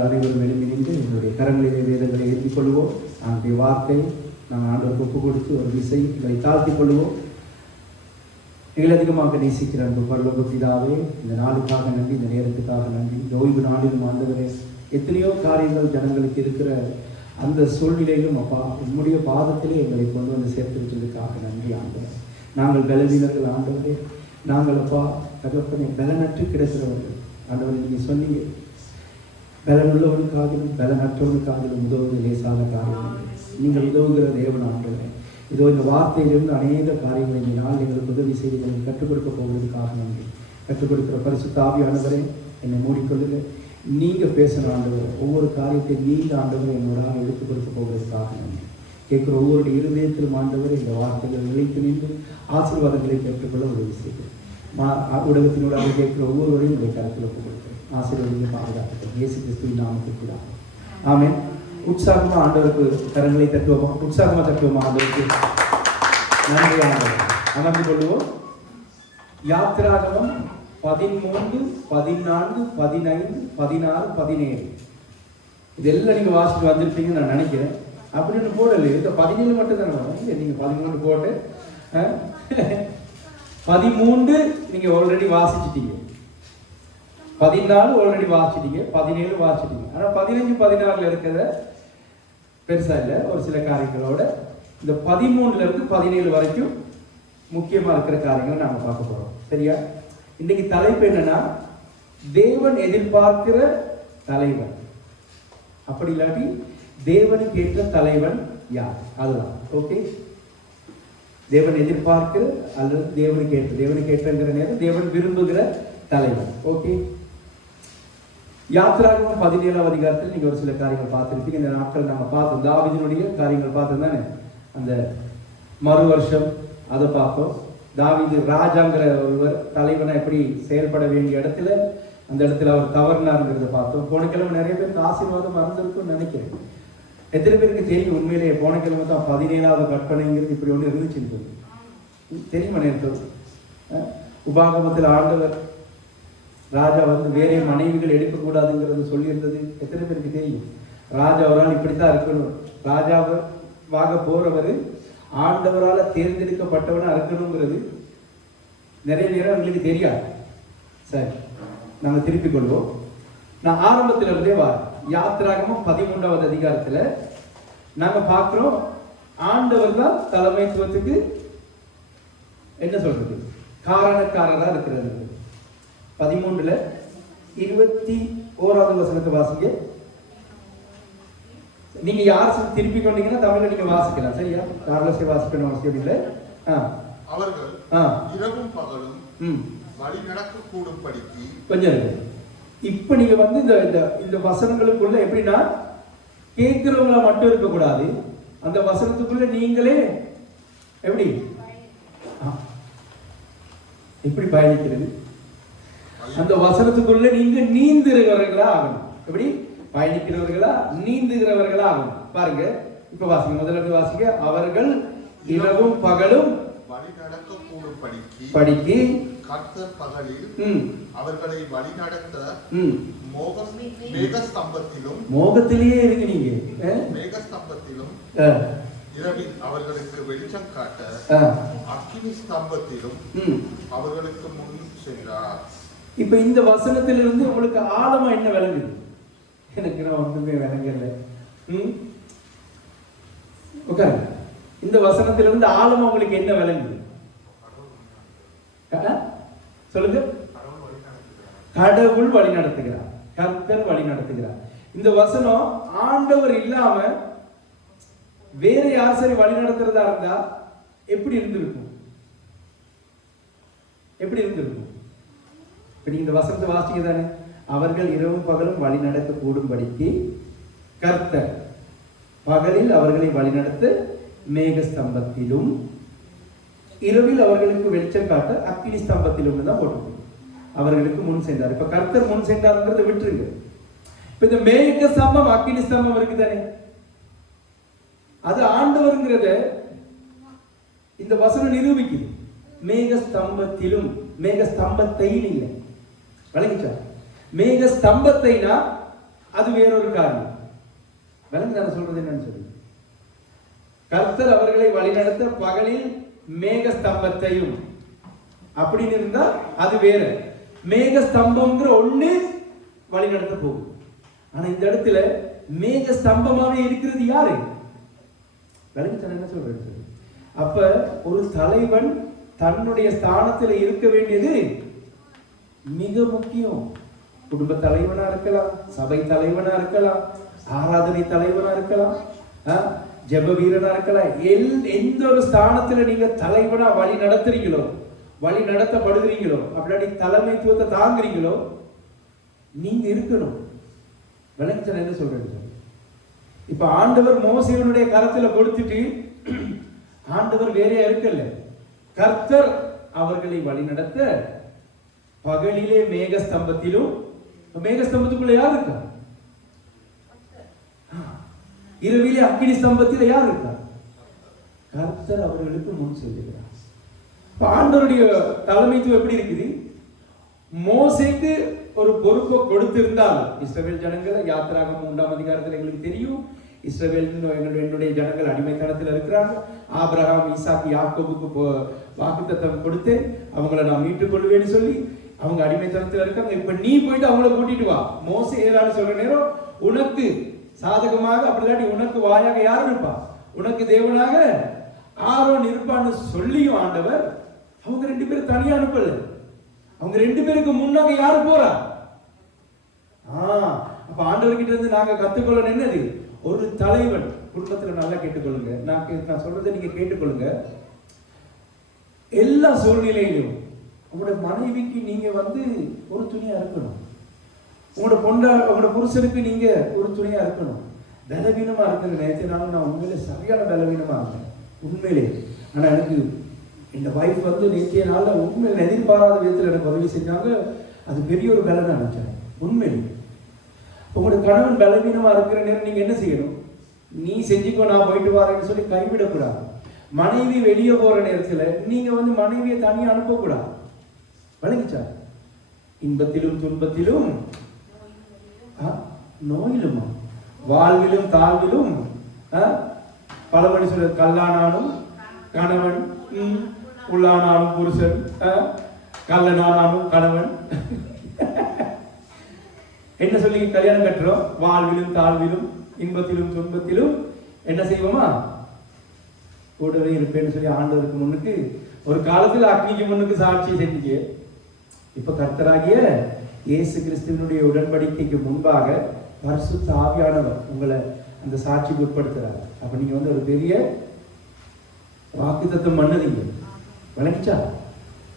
நாங்கள் அனைவரும் எழுந்திருந்து எங்களுடைய கரங்களிலே வேதங்களை எழுதிக் கொள்வோம். அவனுடைய வார்த்தை நாங்கள் ஆண்டவருக்கு ஒப்பு கொடுத்து ஒரு விசை எங்களை தாழ்த்தி கொள்வோம். எங்களை அதிகமாக நேசிக்கிற அன்பு பரலோக பிதாவே, இந்த நாளுக்காக நன்றி, இந்த நேரத்துக்காக நன்றி. இந்த ஓய்வு நாளிலும் ஆண்டவரே, எத்தனையோ காரியங்கள் ஜனங்களுக்கு இருக்கிற அந்த சூழ்நிலையிலும் அப்பா உம்முடைய பாதத்திலே எங்களை கொண்டு வந்து சேர்த்திருக்கிறதுக்காக நன்றி ஆண்டவர். நாங்கள் பலவீனர்கள் ஆண்டவரே, நாங்கள் அப்பா தகப்பனை பலனற்று கிடக்கிறவர்கள் ஆண்டவரை. நீங்கள் சொன்னீங்க, பலனுள்ளவனுக்காகவும் பலனற்றவனுக்காகவும் உதவுவது லேசான காரியம். நீங்கள் உதவுகிற தேவன் ஆண்டவரே. இதோ இந்த வார்த்தையிலிருந்து அநேக காரியங்களை இந்த நாள் எங்களுக்கு உதவி செய்து எங்களுக்கு கற்றுக் கொடுக்க போவதற்காக நன்றி. கற்றுக் கொடுக்கிற பரிசுத்த ஆவியானவரே, என்னை மூடிக்கொள்ளுங்க. நீங்கள் பேசுகிற ஆண்டவர் ஒவ்வொரு காரியத்தையும் நீங்கள் ஆண்டவரை என்னோட எடுத்துக் கொடுக்க போவதற்காக நன்றி. கேட்குற ஒவ்வொரு இருதயத்திலும் ஆண்டவர் இந்த வார்த்தைகள் நிலைத்து நின்று ஆசீர்வாதங்களை பெற்றுக்கொள்ள உதவி செய்கிறேன். ஊடகத்தினூடாக கேட்கிற ஒவ்வொருவரையும் உடைய கருத்தில் ஒப்புக் கொடுக்கிறேன். ஆசீர்வாதங்களை பாதுகாக்கிறேன். இயேசு கிறிஸ்துவின் நாமத்துக்கு தான் ஆமென். உற்சாகமா ஆண்டவருக்கு கரங்களை தட்டுவோமா? உற்சாகமா தட்டுவோமா? ஆண்டவருக்கு நன்றி. ஆண்டவர் அமர்ந்து கொள்வோம். யாத்திராகமம் 13, 14, 15, 16, 17 இதெல்லாம் நீங்க வாசிட்டு வந்திருப்பீங்கன்னு நான் நினைக்கிறேன். அப்படின்னு போடல, இந்த 17 மட்டும் தானே வரும். நீங்க 13 போட்டு 13 நீங்க ஆல்ரெடி வாசிச்சிட்டீங்க, 14 ஆல்ரெடி வாசிச்சிட்டீங்க, 17 வாசிச்சிட்டீங்க. ஆனா 15, 16 இருக்கிறத பெருசா இல்லை, ஒரு சில காரியங்களோட இந்த 13 இருந்து 17 வரைக்கும் முக்கியமா இருக்கிற காரியங்களை நாம பார்க்க போறோம். சரியா? இன்னைக்கு தலைப்பு என்னன்னா, தேவன் எதிர்பார்க்கிற தலைவன். அப்படி இல்லாட்டி தேவனுக்கு ஏற்ற தலைவன் யார்? அதுதான். ஓகே, தேவன் எதிர்பார்க்கிற அல்லது தேவனுக்கு ஏற்றங்கிற நேரம் தேவன் விரும்புகிற தலைவன். ஓகே, யாத்திராகமம் 17ஆம் அதிகாரத்தில் நீங்க ஒரு சில காரியங்கள் பார்த்திருப்பீங்க. இந்த நாட்கள் நாம பார்த்தோம், தாவீதினுடைய காரியங்கள் பார்த்தோம் தானே. அந்த மறு வருஷம் அதை பார்த்தோம். தாவீது ராஜாங்கிற ஒருவர் தலைவனை எப்படி செயல்பட வேண்டிய இடத்துல அந்த இடத்துல அவர் தவறுனாருங்கிறத பார்த்தோம். போன கிழமை நிறைய பேருக்கு ஆசீர்வாதம் மறந்துருக்குன்னு நினைக்கிறேன். எத்தனை பேருக்கு தெரியும் உண்மையிலேயே போன கிழமை தான் 17ஆவது கற்பனைங்கிறது இப்படி ஒன்று இருந்துச்சு தெரியுமா? நேரத்தில் உபாகமத்தில் ஆண்டவர் ராஜா வேற மனைவிகள் எடுக்கக்கூடாதுங்கிறது சொல்லியிருந்தது எத்தனை பேருக்கு தெரியும்? ராஜா அவரால் இப்படித்தான் இருக்கணும், ராஜாவாக போறவர் ஆண்டவரால் தேர்ந்தெடுக்கப்பட்டவனா இருக்கணுங்கிறது நிறைய நேரம் எங்களுக்கு தெரியாது. சரி, நாங்கள் திருப்பிக் கொள்வோம். நான் ஆரம்பத்துல இருந்தே யாத்திராகமம் 13ஆவது அதிகாரத்துல நாங்க பார்க்கிறோம், ஆண்டவர் தான் தலைமைத்துவத்துக்கு என்ன சொல்றது, காரணக்காரரா இருக்கிறது. 13ல 21வது வசனத்தை வாசிங்க. நீங்க யார் திருப்பி கொண்டீங்கன்னா தமிழ்ல நீங்க வாசிக்கலாம். சரியா? கார்லஸை வாசிக்கணும் அவசியம் இல்லை. அவர்கள் இரவும் பகலும் வழி நடக்க கூடும்படிக்கு கொஞ்சம் இப்ப நீங்க இந்த வசனங்களுக்குள்ள எப்படின்னா, கேட்கிறவங்கள மட்டும் இருக்கக்கூடாது, அந்த வசனத்துக்குள்ள நீங்களே எப்படி பயணிக்கிறது, அந்த வசனத்துக்குள்ள நீங்க நீந்துகிறவர்களா ஆகணும். எப்படி பயணிக்கிறவர்களா நீந்துகிறவர்களா ஆகணும். பாருங்க, இப்ப வாசிங்க, முதல்ல வாசிங்க. அவர்கள் இரவும் பகலும் வழி நடக்க படிக்கு கர்த்தர் பகலில் அவர்களை வழி நடத்த மேகஸ்தம்பத்திலும், மோகத்திலேயே இருக்கு நீங்க, மேகஸ்தம்பத்திலும் இரவில் அவர்களுக்கு வெளிச்சம் காட்ட அக்கினி ஸ்தம்பத்திலும் அவர்களுக்கு முன் சென்றார். இப்ப இந்த வசனத்திலிருந்து உங்களுக்கு ஆழமா என்ன விளங்குது? எனக்கு நான் ஒன்றுமே விளங்கல. இந்த வசனத்திலிருந்து ஆழமா உங்களுக்கு என்ன விளங்குது? சொல்லுங்க. கடவுள் வழி நடத்துகிறார், கர்த்தர் வழி நடத்துகிறார். இந்த வசனம் ஆண்டவர் இல்லாம வேற யார் சரி வழி நடத்துறதா இருந்தா எப்படி இருந்திருக்கும்? எப்படி இருந்திருக்கும்? இப்ப நீங்க இந்த வசனத்தை வாசிங்க தானே. அவர்கள் இரவும் பகலும் வழி நடக்க கூடும்படிக்கு கர்த்தர் பகலில் அவர்களை வழிநடத்த மேகஸ்தம்பத்திலும் இரவில் அவர்களுக்கு வெளிச்சம் காட்ட அக்கினி ஸ்தம்பத்திலும் தான் போட்டு அவர்களுக்கு முன் சென்றார். இப்ப கர்த்தர் முன் சென்றார்ங்கிறத விட்டுருங்க. இப்ப இந்த மேக ஸ்தம்பம் அக்கினி ஸ்தம்பம் இருக்குதானே, அது ஆண்டவர்ங்கிறத இந்த வசனம் நிரூபிக்குது. மேகஸ்தம்பத்திலும், மேகஸ்தம்பத்தை இல்லை, வழங்கிச்சா? மேகஸ்தம்பத்தைனா அது வேறொரு காரியம். விளங்குதான சொல்றது என்னன்னு சொல்லி, கர்த்தர் அவர்களை வழிநடத்த பகலில் மேக ஸ்தம்பத்தையும் அப்படின்னு இருந்தா அது வேற. மேக ஸ்தம்பம்ங்கிற ஒண்ணு வழிநடத்த போகுது. ஆனா இந்த இடத்துல மேக ஸ்தம்பமாவே இருக்கிறது யாரு? விளங்குதான என்ன சொல்றது சொல்லி. அப்ப ஒரு தலைவன் தன்னுடைய ஸ்தானத்துல இருக்க வேண்டியது மிக முக்கியம். குடும்ப தலைவனா இருக்கலாம், சபை தலைவனா இருக்கலாம், ஆராதனை தலைவனா இருக்கலாம், ஜெப வீரனா இருக்கலாம். எந்த ஒரு ஸ்தானத்துல நீங்க தலைவனா வழி நடத்துறீங்களோ, வழி நடத்தப்படுகிறீங்களோ, அப்படி தலைமைத்துவத்தை தாங்குறீங்களோ, நீங்க இருக்கணும். விளங்குச்சல் என்ன சொல்றது? இப்ப ஆண்டவர் மோசேயினுடைய கரத்துல கொடுத்துட்டு ஆண்டவர் வேறையா இருக்கல, கர்த்தர் அவர்களை வழி நடத்த பகலிலே மேகஸ்தம்பத்திலும், மேகஸ்தம்பத்துக்குள்ள யார் இருக்கா? இரவிலே அக்கினி ஸ்தம்பத்தில் யார் இருக்கா? கர்த்தர் அவர்களுக்கு முன் செல்கிறார். ஆண்டவருடைய தலைமைத்துவம் எப்படி இருக்குது? மோசேக்கு ஒரு பொறுப்பை கொடுத்திருந்தால், இஸ்ரவேல் ஜனங்களை யாத்திராகமம் 3ஆம் அதிகாரத்தில் எங்களுக்கு தெரியும், இஸ்ரவேல் என்னுடைய ஜனங்கள் அடிமைத்தனத்தில் இருக்கிறாங்க. ஆபிரகாம், ஈசாக்கு, யாக்கோபுக்கு வாக்குத்தத்தம் கொடுத்து அவங்கள நான் மீட்டுக் கொள்வேன்னு சொல்லி அவங்க அடிமைத்தனத்தில் இருக்காங்க. இப்ப நீ போயிட்டு அவங்கள கூட்டிட்டு வா. மோசே ஏறான்னு சொல்ற நேரம் உனக்கு சாதகமாக, அப்படி உனக்கு வாயாக யார் இருப்பா? உனக்கு தேவனாக ஆரோன் இருப்பான்னு சொல்லியும் ஆண்டவர் அவங்க 2 பேரும் தனியா அனுப்பல. அவங்க 2 பேருக்கு முன்னாக யாரு போறா? அப்ப ஆண்டவர்கிட்ட இருந்து நாங்க கத்துக்கொள்ளணும் என்னது? ஒரு தலைவன் குடும்பத்துல நல்லா கேட்டுக்கொள்ளுங்க, நான் சொல்றதை நீங்க கேட்டுக்கொள்ளுங்க. எல்லா சூழ்நிலையிலும் உங்களோட மனைவிக்கு நீங்க ஒரு துணியா இருக்கணும். உங்களோட புருஷனுக்கு நீங்க ஒரு துணையா இருக்கணும். பலவீனமா இருக்கிற நேரத்தினாலும் நான் உண்மையிலே சரியான பலவீனமா இருந்தேன் உண்மையிலே. ஆனா எனக்கு இந்த வைஃப் நேற்றைய நாள்ல உண்மையில எதிர்பாராத விதத்தில் எனக்கு உதவி செஞ்சாங்க. அது பெரிய ஒரு பலன் நினைச்சேன் உண்மையிலே. உங்களோட கணவன் பலவீனமா இருக்கிற நேரம் நீங்க என்ன செய்யணும்? நீ செஞ்சுக்கோ, நான் போயிட்டு வரேன்னு சொல்லி கைவிடக்கூடாது. மனைவி வெளியே போற நேரத்துல நீங்க மனைவியை தனியா அனுப்பக்கூடாது. வழங்கிச்சா? இன்பத்திலும் துன்பத்திலும் நோயிலுமா, வாழ்விலும் தாழ்விலும், பலபடி சொல்ற கல்லானாலும் கணவன், உள்ளானாலும் புருஷன், கல்லனானாலும் கணவன். என்ன சொல்லி கல்யாணம் கட்டுறோம்? வாழ்விலும் தாழ்விலும் இன்பத்திலும் துன்பத்திலும் என்ன செய்வோமா? கூடவே இருப்பேன்னு சொல்லி ஆண்டவருக்கு முன்னுக்கு ஒரு காலத்தில் அக்னிக்கு முன்னுக்கு சாட்சி செஞ்சு, இப்ப கர்த்தராகிய இயேசு கிறிஸ்துவினுடைய உடன்படிக்கைக்கு முன்பாக பரிசுத்த ஆவியானவர் உங்களை அந்த சாட்சிக்கு உட்படுத்துறாரு. அப்ப நீங்க ஒரு பெரிய வாக்குத்தத்தம் பண்ணதீங்க. விளங்கிச்சா?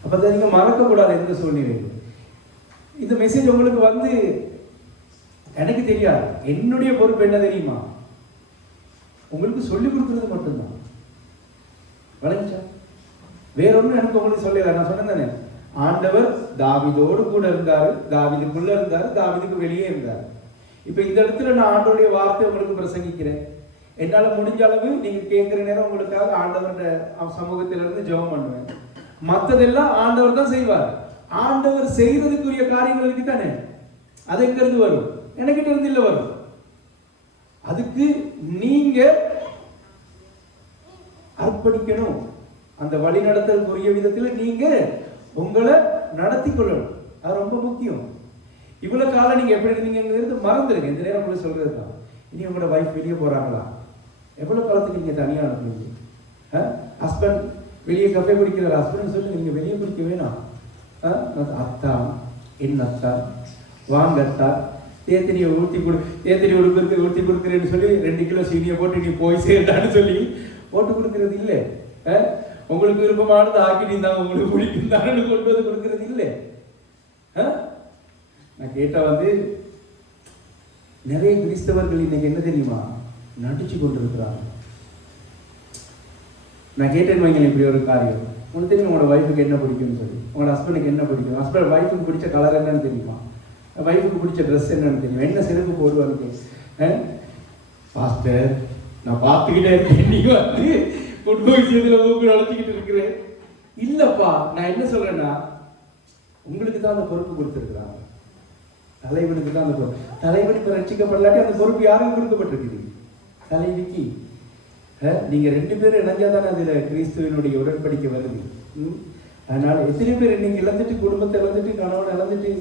அப்ப அதை நீங்க மறக்க கூடாது எந்த சூழ்நிலையிலும். இந்த மெசேஜ் உங்களுக்கு எனக்கு தெரியாது. என்னுடைய பொறுப்பு என்ன தெரியுமா? உங்களுக்கு சொல்லிக் கொடுக்கிறது மட்டும்தான். விளங்கிச்சா? வேறொன்னும் எனக்கு உங்களுக்கு சொல்லல. நான் சொன்னேன் தானே, ஆண்டவர் தாவீதோடு கூட இருந்தாரு, தாவீதுக்குள்ள இருந்தாரு, தாவீதுக்கு வெளியே இருந்தாரு. இப்ப இந்த இடத்துல நான் ஆண்டவருடைய வார்த்தை உங்களுக்கு பிரசங்கிக்கிறேன். என்னால முடிஞ்ச அளவு நீங்க கேட்கிற நேரம் உங்களுக்காக ஆண்டவருடைய சமூகத்திலிருந்து ஜெபம் பண்ணுவேன். மற்றதெல்லாம் ஆண்டவர் தான் செய்வார். ஆண்டவர் செய்யறதுக்குரிய காரியங்கள் இருக்கு தானே, அது எங்க இருந்து வரும்? எனக்கிட்ட இருந்து இல்ல வரும். அதுக்கு நீங்க அர்ப்பணிக்கணும். அந்த வழி நடத்தலுக்குரிய விதத்தில் நீங்க உங்களை நடத்தி கொள்ளணும். அது ரொம்ப முக்கியம். இவ்வளவு காலம் நீங்க எப்படி இருந்தீங்கிறது மறந்துடுங்க. இந்த நேரம் உங்களுக்கு சொல்றது தான். இனி உங்களோட வைஃப் வெளியே போறாங்களா? எவ்வளவு காலத்துக்கு நீங்க தனியா அனுப்புவீங்க? ஹஸ்பண்ட் வெளியே கஃபே குடிக்கிறார், ஹஸ்பண்ட் சொல்லி நீங்க வெளியே குடிக்க வேணாம். அத்தா, என் அத்தா, வாங்க அத்தா, தேத்திரியை தேத்திரி ஊற்றி கொடுக்குறேன்னு சொல்லி 2 கிலோ சீனியை போட்டு நீ போய் சேர்ந்தான்னு சொல்லி போட்டு கொடுக்கறது இல்லை. உங்களுக்கு விருப்பமானது ஆக்கி தான் உங்களுக்கு பிடிக்கும் கொண்டு வந்து கொடுக்கறது இல்லை. நான் கேட்டா நிறைய கிறிஸ்தவர்கள் இன்னைக்கு என்ன தெரியுமா நடிச்சு கொண்டிருக்கிறாங்க. நான் கேட்டேன்னு வைங்க, இப்படி ஒரு காரியம் உங்களுக்கு தெரியும், உங்களோட வைஃபுக்கு என்ன பிடிக்கும்னு சொல்லி, உங்களோட ஹஸ்பண்டுக்கு என்ன பிடிக்கும், ஹஸ்பண்ட் வைஃபுக்கு பிடிச்ச கலர் என்னன்னு தெரியுமா, வைஃபுக்கு பிடிச்ச ட்ரெஸ் என்னன்னு தெரியும், என்ன செருப்பு போடுவாங்க. பாஸ்டர் நான் பார்த்துக்கிட்டே இருக்கேன், நீங்க குடும்ப விஷயத்துல ஊக்கு அழைச்சிக்கிட்டு இருக்கிறேன். இல்லப்பா, நான் என்ன சொல்றேன்னா உங்களுக்கு தான் அந்த பொறுப்பு கொடுத்துருக்குறாங்க. தலைவனுக்கு தான் அந்த பொறுப்பு. தலைவன் இப்ப ரட்சிக்கப்படலாட்டி அந்த பொறுப்பு யாருக்கு கொடுக்கப்பட்டிருக்குது? தலைவிக்கு. நீங்க 2 பேரும் இணைஞ்சாதானே அதுல கிறிஸ்துவனுடைய உடன்படிக்கை வருது. அதனால எத்தனை பேர் இன்னைக்கு இழந்துட்டு, குடும்பத்தை இழந்துட்டு, கணவன் இழந்துட்டு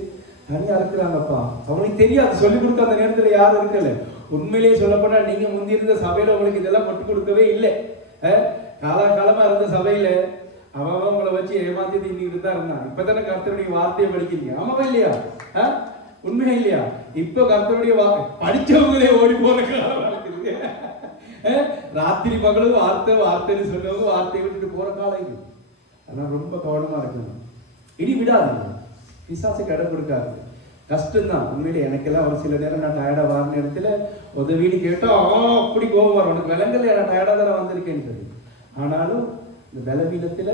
தனியா இருக்கிறாங்கப்பா. அவனுக்கு தெரியாது, சொல்லிக் கொடுக்க அந்த நேரத்துல யாரும் இருக்கல. உண்மையிலேயே சொல்லப்போனா நீங்க முந்தி இருந்த சபையில உங்களுக்கு இதெல்லாம் மட்டும் கொடுக்கவே இல்லை. காலகாலமா இருந்த சபையில அவன் உங்களை வச்சு ஏமாத்தி தீண்டிட்டு தான் இருந்தான். இப்பதானே கர்த்தருடைய வார்த்தையை படிக்கிறீங்க. ஆமாவா இல்லையா? உண்மையா இல்லையா? இப்ப கர்த்தருடைய படிச்சவங்களே ஓடி போன காலம் நடக்குது. ராத்திரி பகலும் வார்த்தைன்னு சொல்லுவாங்க, வார்த்தையை விட்டுட்டு போற காலம் இது. ஆனா ரொம்ப கவனமா இருக்கணும். இடி விடாதுங்க, பிசாசுக்கு இடம் கொடுக்காது. கஷ்டம்தான் உண்மையிலே. எனக்கெல்லாம் ஒரு சில நேரம் நான் டயர்டா வர நேரத்துல உதவின்னு கேட்டா அப்படி கோபம் வரும். உனக்கு விலங்கல்ல, நான் டயர்டா தானே வந்திருக்கேன்னு சொல்லி. ஆனாலும் இந்த பலவீனத்துல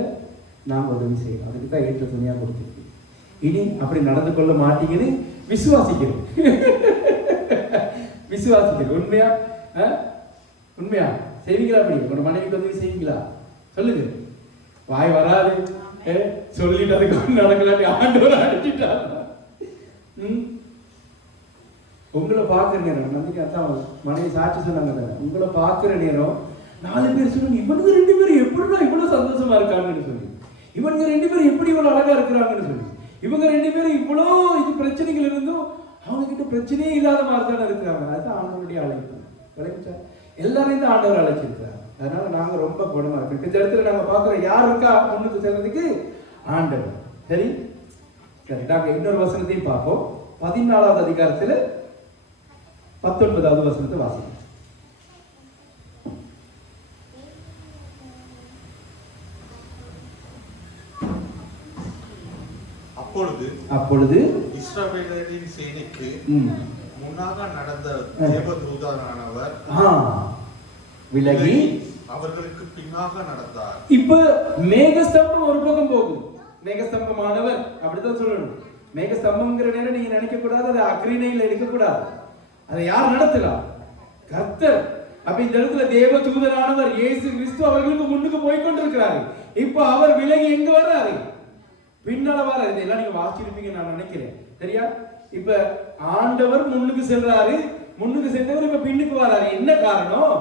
நாம் உதவி செய்யணும். அதுக்கு தான் ஏற்ற துணியா கொடுத்துருக்கு. இனி அப்படி நடந்து கொள்ள மாட்டீங்கன்னு விசுவாசிக்கிறேன். விசுவாசிக்கிறேன். உண்மையா உண்மையா செய்வீங்களா? அப்படி உங்க மனைவிக்கு உதவி செய்வீங்களா? சொல்லுங்க. வாய் வராது சொல்லிட்டு அதுக்கு நடக்கலாட்டி ஆண்டவர் அடிச்சுட்டார். உங்களை பார்க்குற நேரம் நந்திக்கு அதான் மனைவி சாட்சி சொன்னாங்க. உங்களை பார்க்குற நேரம் 4 பேர் சொல்லுங்க, இவனுங்க 2 பேரும் எப்படிதான் இவ்வளவு சந்தோஷமா இருக்காங்கன்னு சொல்லி, இவனுங்க 2 பேரும் எப்படி இவ்வளவு அழகா இருக்கிறாங்கன்னு சொல்லி, இவங்க 2 பேரும் இவ்வளோ இது பிரச்சனைகள் இருந்தும் அவங்க கிட்ட பிரச்சனையே இல்லாத மாதிரி தானே இருக்கிறாங்க. அதுதான் ஆண்டவருடைய அழைப்பு. விளைவிச்சா எல்லாரையும் தான் ஆண்டவர் அழைச்சிருக்கிறார். அதனால நாங்க ரொம்ப குணமா இருக்கோம். இந்த இடத்துல நாங்க பாக்குறோம் யார் இருக்கா முன்னுக்கு செல்றதுக்கு? ஆண்டவர். சரி சரி, நாங்க இன்னொரு வசனத்தையும் பார்ப்போம். 14வது அதிகாரத்துல 19வது வசனத்தை வாசிப்போம். அப்பொழுது இஸ்ரவேலின் சேனைக்கு முன்னாக நடந்த தேவதூதனானவர் விலகி அவர்களுக்கு பின்னாக நடந்தார். இப்ப மேகஸ்தம்பம் ஒரு பக்கம் போகும். மேகஸ்தம்பமானவர் அப்படித்தான் சொல்லணும். மேகஸ்தம்பம்ங்கிற நேரம் நீங்க நினைக்க கூடாது, அது அக்ரிணையில் இருக்க கூடாது. அதை யார் நடத்தலாம்? கர்த்தர். அப்ப இந்த இடத்துல தேவ தூதரானவர் இயேசு கிறிஸ்து அவர்களுக்கு முன்னுக்கு போய்கொண்டிருக்கிறாரு. இப்ப அவர் விலகி எங்க வர்றாரு? பின்னால வர்றாரு. இதெல்லாம் நீங்க வாசிச்சிருப்பீங்க நான் நினைக்கிறேன். சரியா? இப்ப ஆண்டவர் முன்னுக்கு செல்றாரு, முன்னுக்கு சென்றவர் இப்ப பின்னுக்கு வர்றாரு. என்ன காரணம்?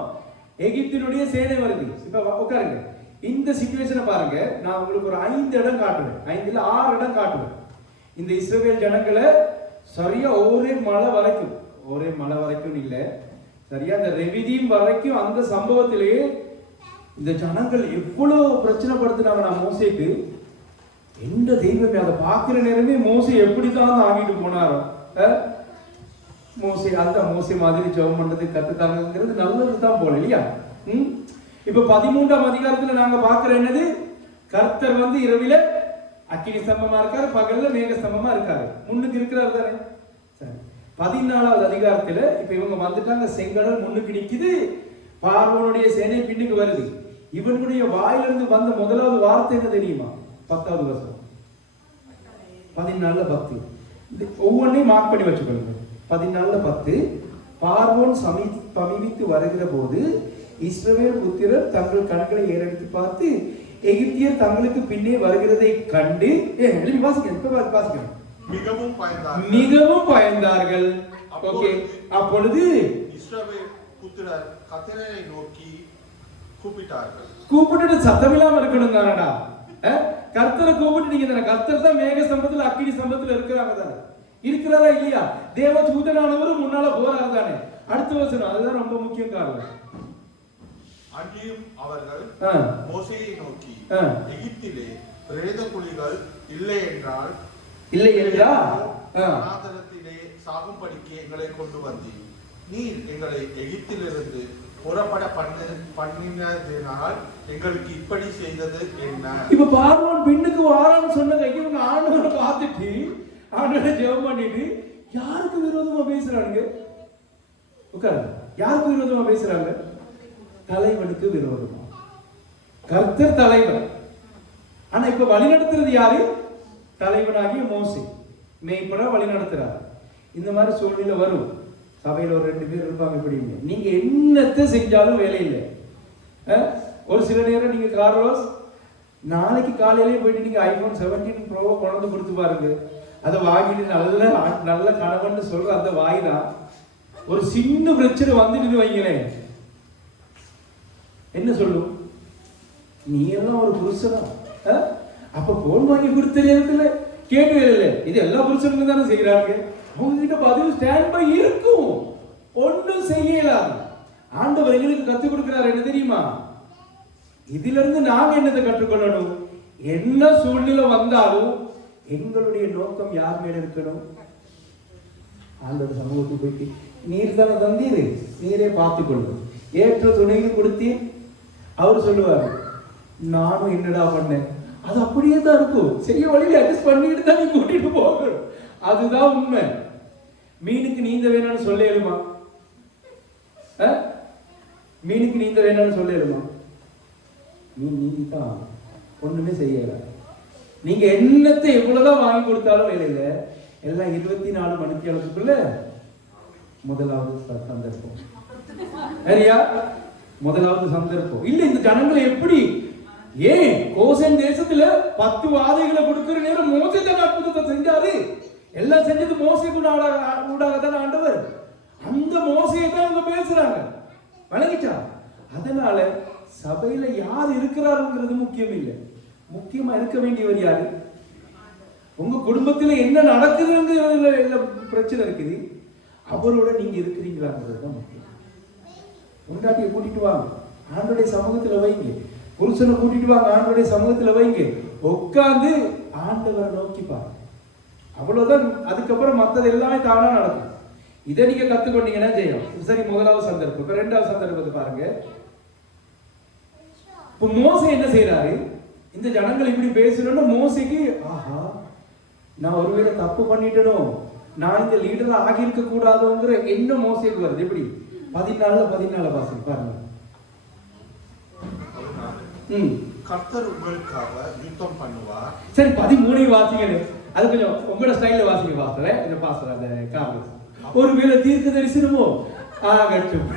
எகிப்தினுடைய சேனை வருது. இப்ப உட்காருங்க, இந்த சிச்சுவேஷனை பாருங்க. நான் உங்களுக்கு ஒரு 5 இடம் காட்டுவேன், 5 இல்ல 6 இடம் காட்டுவேன். இந்த இஸ்ரவேல் ஜனங்களை சரியா ஒரே மலை வரைக்கும் இல்ல, சரியா இந்த ரெவிதீம் வரைக்கும் அந்த சம்பவத்திலேயே இந்த ஜனங்கள் எவ்வளவு பிரச்சனை படுத்தினாங்க. மோசேக்கு எந்த தெய்வமே அதை பார்க்கிற நேரமே மோசே எப்படித்தான் ஆகிட்டு போனாரோ. மோசே அந்த மோசே மாதிரி ஜெபம் பண்றது கத்துத்தாங்கிறது நல்லதுதான் போல இல்லையா? இப்ப 13ஆம் அதிகாரத்துல நாங்க பாக்குற என்னது? கர்த்தர் வந்து இரவில அக்கினி ஸ்தம்பமா இருக்காரு, பகல்ல மேக ஸ்தம்பமா இருக்காரு, முன்னுக்கு இருக்கிறார் தானே. சரி, 14வது அதிகாரத்துல இப்ப இவங்க வந்துட்டாங்க, செங்கடல் முன்னுக்கு நிக்குது, பார்வோனுடைய சேனை பின்னுக்கு வருது. இவனுடைய வாயிலிருந்து வந்த முதலாவது வார்த்தை என்ன தெரியுமா? 10வது வசனம் 14:10. ஒவ்வொன்றையும் மார்க் பண்ணி வச்சுக்கோங்க. 14:10 பார்வோன் சமீபித்து வருகிற போது இஸ்ரவேல் புத்திரர் தங்கள் கண்களை ஏறெடுத்து பார்த்து எகிப்தியர் தங்களுக்கு பின்னே வருகிறதை கண்டு மிகவும் பயந்தார்கள். ஓகே, அப்பொழுது இஸ்ரவேல் புத்திரர் கர்த்தரை நோக்கி கூப்பிட்டார்கள். கூப்பிட்டு சத்தமில்லாம இருக்கணும் தானடா. கர்த்தரை கூப்பிட்டு நீங்க தானே, கர்த்தர் தான் மேக ஸ்தம்பத்துல அக்கினி ஸ்தம்பத்துல இருக்கிறாங்க தானே, இருக்கிறாரா இல்லையா? தேவ தூதனானவரும் முன்னால போறாரு தானே. அடுத்த வசனம் அதுதான் ரொம்ப முக்கியம் காரணம். அன்றியும் அவர்கள் மோசேயை நோக்கி, எகிப்திலே பிரேத குழிகள் இல்லை என்றால் அநாதரத்திலே சாகும்படிக்கு எங்களை கொண்டு வந்தீர். நீர் எங்களை எகிப்திலிருந்து புறப்பட பண்ணினதினால் எங்களுக்கு இப்படி செய்தது என்ன? இப்ப பார்வோன் பின்னுக்கு வாரான்னு சொன்னதை இவங்க ஆண்டவரை பார்த்துட்டு ஆண்டவரை ஜெபம் பண்ணிட்டு யாருக்கு விரோதமா பேசுறாங்க? உட்காருங்க. யாருக்கு விரோதமா பேசுறாங்க? தலைவனுக்கு விரோதமா. கர்த்தர் தலைவர். ஆனா இப்ப வழி நடத்துறது யாரு? தலைவனாகிய மோசே மேய்ப்பரா வழி நடத்துறாரு. இந்த மாதிரி சூழ்நிலை வரும். சபையில ஒரு 2 பேர் இருப்பாங்க. இப்படிங்க நீங்க என்னத்தை செஞ்சாலும் வேலை இல்லை. ஒரு சில நேரம் நீங்க கார்லோஸ் நாளைக்கு காலையிலேயே போயிட்டு நீங்க iPhone 17 Pro கொண்டு கொடுத்து பாருங்க, அதை வாங்கிட்டு நல்ல நல்ல கணவன் சொல்ற அந்த வாய் தான் ஒரு சின்ன பிரச்சனை வந்துட்டு வைங்களேன், என்ன சொல்லும்? நீ எல்லாம் ஒரு புருஷனா? அப்ப போன் வாங்கி கொடுத்த நேரத்துல கேட்கவே இல்லை. இது எல்லா புருஷனுக்கும் தானே செய்யறாங்க. அவங்க கிட்ட பதில் ஸ்டாண்ட் பை இருக்கும், ஒன்றும் செய்யலாம். ஆண்டவர் எங்களுக்கு கற்றுக் கொடுக்கிறார் என்ன தெரியுமா? இதுல இருந்து நாங்க என்னத்தை கற்றுக்கொள்ளணும்? என்ன சூழ்நிலை வந்தாலும் எங்களுடைய நோக்கம் யார் மேல இருக்கணும்? ஆண்டவர் சமூகத்துக்கு போயிட்டு நீர் தானே தந்தீரு, நீரே பார்த்துக்கொள்ளும், ஏற்ற துணையில் கொடுத்தீர். அவர் சொல்லுவார், நானும் என்னடா பண்ணேன், அது அப்படியே தான் இருக்கும், செய்ய வழியில் அட்ஜஸ்ட் பண்ணிட்டு தான் நீ கூட்டிட்டு போகணும். அதுதான் உண்மை. மீனுக்கு நீந்த வேணாம்னு சொல்ல எழுமா? மீனுக்கு நீந்த வேணாம்னு சொல்ல எழுமா? மீன் நீந்தித்தான், ஒண்ணுமே செய்யல. நீங்க என்னத்தை எவ்வளவுதான் வாங்கி கொடுத்தாலும் வேலையில எல்லாம் 24 மணித்தியாலத்துக்குள்ள முதலாவது சந்தர்ப்பம். சரியா? முதலாவது சந்தர்ப்பம் இல்ல. இந்த ஜனங்களை எப்படி ஏன் கோசேன் தேசத்துல 10 வாதைகளை கொடுக்கிற நேரம் மோசே தான் அற்புதத்தை செஞ்சாரு. எல்லாம் செஞ்சது மோசே ஊடாகத்தான் ஆண்டவர். அந்த மோசையை தான் அவங்க பேசுறாங்க. வழங்கிச்சா? அதனால சபையில யார் இருக்கிறாருங்கிறது முக்கியம் இல்லை. முக்கியமா இருக்க வேண்டியவர் யாரு? உங்க குடும்பத்துல என்ன நடக்குதுங்கிறதுல பிரச்சனை இருக்குது, அவரோட நீங்க இருக்கிறீங்களாங்கிறது தான் முக்கியம். பொண்டாட்டியை கூட்டிட்டு வாங்க, ஆண்டோடைய சமூகத்துல வைங்க. புருஷனை கூட்டிட்டு வாங்க, ஆண்டோடைய சமூகத்துல வைங்க. உட்கார்ந்து ஆண்டவரை நோக்கி பாருங்க. அவ்வளவுதான். அதுக்கப்புறம் மற்றது எல்லாமே தானா நடக்கும். இதை நீங்க கத்துக்கொண்டீங்கன்னா செய்யும். சரி, முதலாவது சந்தர்ப்பம். இப்ப 2வது சந்தர்ப்பத்தை பாருங்க. இப்ப மோசே என்ன செய்யறாரு? இந்த ஜனங்கள் இப்படி பேசணும்னு மோசேக்கு, ஆஹா, நான் ஒருவேளை தப்பு பண்ணிட்டனோ, நான் இந்த லீடர் ஆகியிருக்க கூடாதுங்கிற என்ன மோசேக்கு வருது. எப்படி 14 வாசல் பாருங்க. கர்த்தர் உங்களுக்காக யுத்தம் பண்ணுவார். சரி, 13 வாசிங்க. அது கொஞ்சம் உங்களோட ஸ்டைல்ல வாசிங்க. பாஸ்டர் இந்த பாஸ்டர் அந்த காரணம் ஒருவேளை தீர்க்க தரிசனமோ ஆகட்டும்.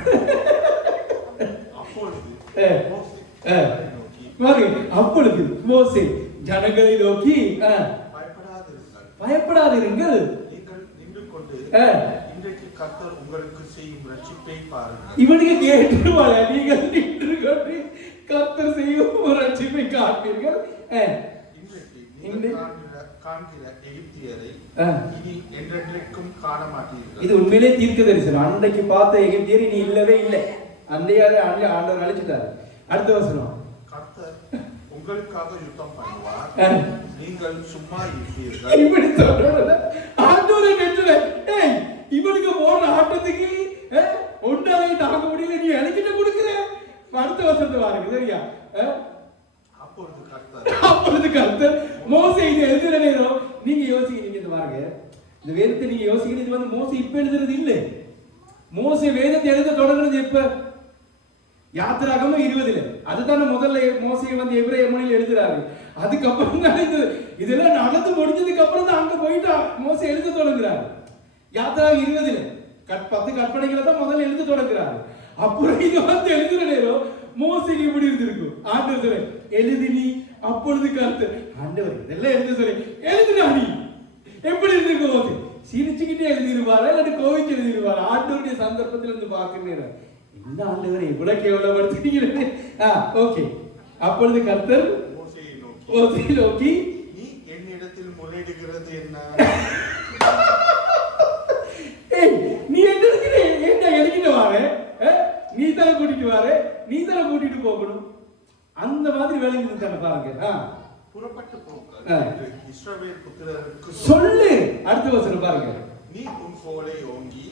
அப்பொழுது மோசே ஜனங்களை நோக்கி, பயப்படாதிருங்கள், இன்றைக்கு கர்த்தர் உங்களுக்கு செய்யும் ரட்சிப்பை பாருங்கள். இவனுக்கு கேட்டுருவாங்க, நீங்கள் நின்று கொண்டு கர்த்தர் செய்யும் ரட்சிப்பை காண்பீர்கள். காண்கிற எகிப்தியரை இனி என்றென்றைக்கும் காண மாட்டீர்கள். இது உண்மையிலே தீர்க்க தரிசனம். அன்றைக்கு பார்த்த எகிப்தியர் இனி இல்லவே இல்லை. அன்றையாவே ஆண்டவர் அழிச்சிட்டாரு. அடுத்த வசனம், கர்த்தர் உங்களுக்காக யுத்தம் பண்ணுவார், நீங்கள் சும்மா இருப்பீர்கள். இப்படி சொல்றத ஆண்டவரே நெஞ்சல, ஏய் இவனுக்கு போற ஆட்டத்துக்கு ஒன்றாவே தாங்க முடியல, நீ எனக்கிட்ட கொடுக்குற. அடுத்த வசனத்தை பாருங்க. சரியா? அப்பொழுது கர்த்தர் மோசே இதை எழுதுற நேரம் நீங்க யோசிக்கிறீங்க. இந்த பாருங்க, இந்த வேதத்தை நீங்க யோசிக்கிறீங்க. இது வந்து மோசே இப்ப எழுதுறது இல்லை. மோசே வேதத்தை எழுத தொடங்குறது எப்ப? யாத்திராகமம் 20. அதுதானே முதல்ல மோசே வந்து எபிரேய மொழியில் எழுதுறாரு. அதுக்கப்புறம் தான் இதெல்லாம் நடந்து முடிஞ்சதுக்கு அப்புறம் தான் அங்க போயிட்டு மோசே எழுத தொடங்குறாரு. யாத்திராகம் 20 10 கற்பனைகளை தான் முதல்ல எழுத தொடங்குறாரு. அப்புறம் இது வந்து எழுதுற நேரம் மோசேக்கு இப்படி இருந்திருக்கும். ஆண்டவர் எழுதி நீ, அப்பொழுது கர்த்தர், ஆண்டவர் இதெல்லாம் எழுத சொல்லி எழுதுனா நீ எப்படி இருந்திருக்கும்? மோசே சிரிச்சுக்கிட்டே எழுதிருவாரா இல்லாட்டி கோவிச்சு எழுதிருவாரா? ஆண்டவருடைய சந்தர்ப்பத்தில் இருந்து பார்க்கிறேன். என்ன ஆண்டவர் இவ்வளவு கேவலப்படுத்துகிறீங்க? ஓகே. அப்பொழுது கர்த்தர் மோசேயை நோக்கி, நீ என்னிடத்தில் முறையிடுகிறது என்ன? நீ என்ன எழுதிட்டு வார, நீ தானே கூட்டிட்டு வார, நீ தானே கூட்டிட்டு போகணும். அந்த மாதிரி வேலைக்கு தானே பாருங்க. புறப்பட்டு போங்க இஸ்ரவேல் புத்திரருக்கு சொல்லு. அடுத்த வசனம் பாருங்க. நீ உன் கோலை ஓங்கி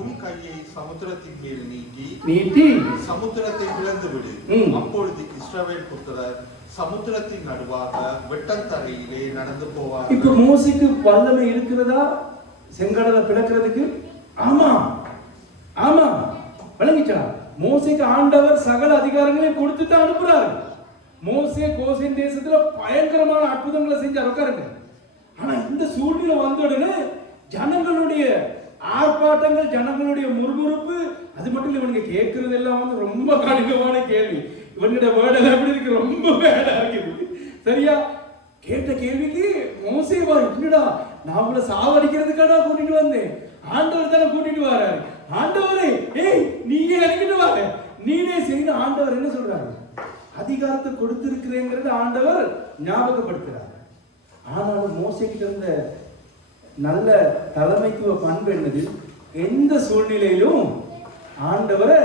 உன் கையை சமுத்திரத்தின் மேல் நீட்டி சமுத்திரத்தை பிளந்து விடு. அப்பொழுது இஸ்ரவேல் புத்திரர் சமுத்திரத்தின் நடுவாக வெட்டத்தரையிலே நடந்து போவார். இப்ப மோசேக்கு வல்லமை இருக்கிறதா செங்கடலை பிளக்கிறதுக்கு? ஆமா, ஆமா, விளங்கிச்சா? மோசேக்கு ஆண்டவர் சகல அதிகாரங்களையும் கொடுத்து தான் அனுப்புறாரு. மோசே கோசேன் தேசத்துல பயங்கரமான அற்புதங்களை செஞ்சார். உட்காருங்க. ஆனா இந்த சூழ்நிலை வந்த உடனே ஜனங்களுடைய ஆர்ப்பாட்டங்கள், ஜனங்களுடைய முறுமுறுப்பு, அது மட்டும் இல்ல, இவனுக்கு கேட்கறது எல்லாம் வந்து ரொம்ப கடினமான கேள்வி. இவனுடைய வேர்டெல்லாம் எப்படி இருக்கு? ரொம்ப வேடா இருக்குது. சரியா? கேட்ட கேள்விக்கு மோசேவா என்னடா நான் உங்களை சாவடிக்கிறதுக்காக கூட்டிட்டு வந்தேன். ஆண்டவர் தானே கூட்டிட்டு வராரு. ஆண்டவரே, ஏய் நீயே இறங்கிட்டு வாங்க, நீனே செய்யணும். ஆண்டவர் என்ன சொல்றாரு? அதிகாரத்தை கொடுத்திருக்கிறேங்கிறது ஆண்டவர் ஞாபகப்படுத்துறாரு. ஆனாலும் மோசேக்கிட்ட இருந்த நல்ல தலைமைத்துவ பண்பு என்னது? எந்த சூழ்நிலையிலும் ஆண்டவரை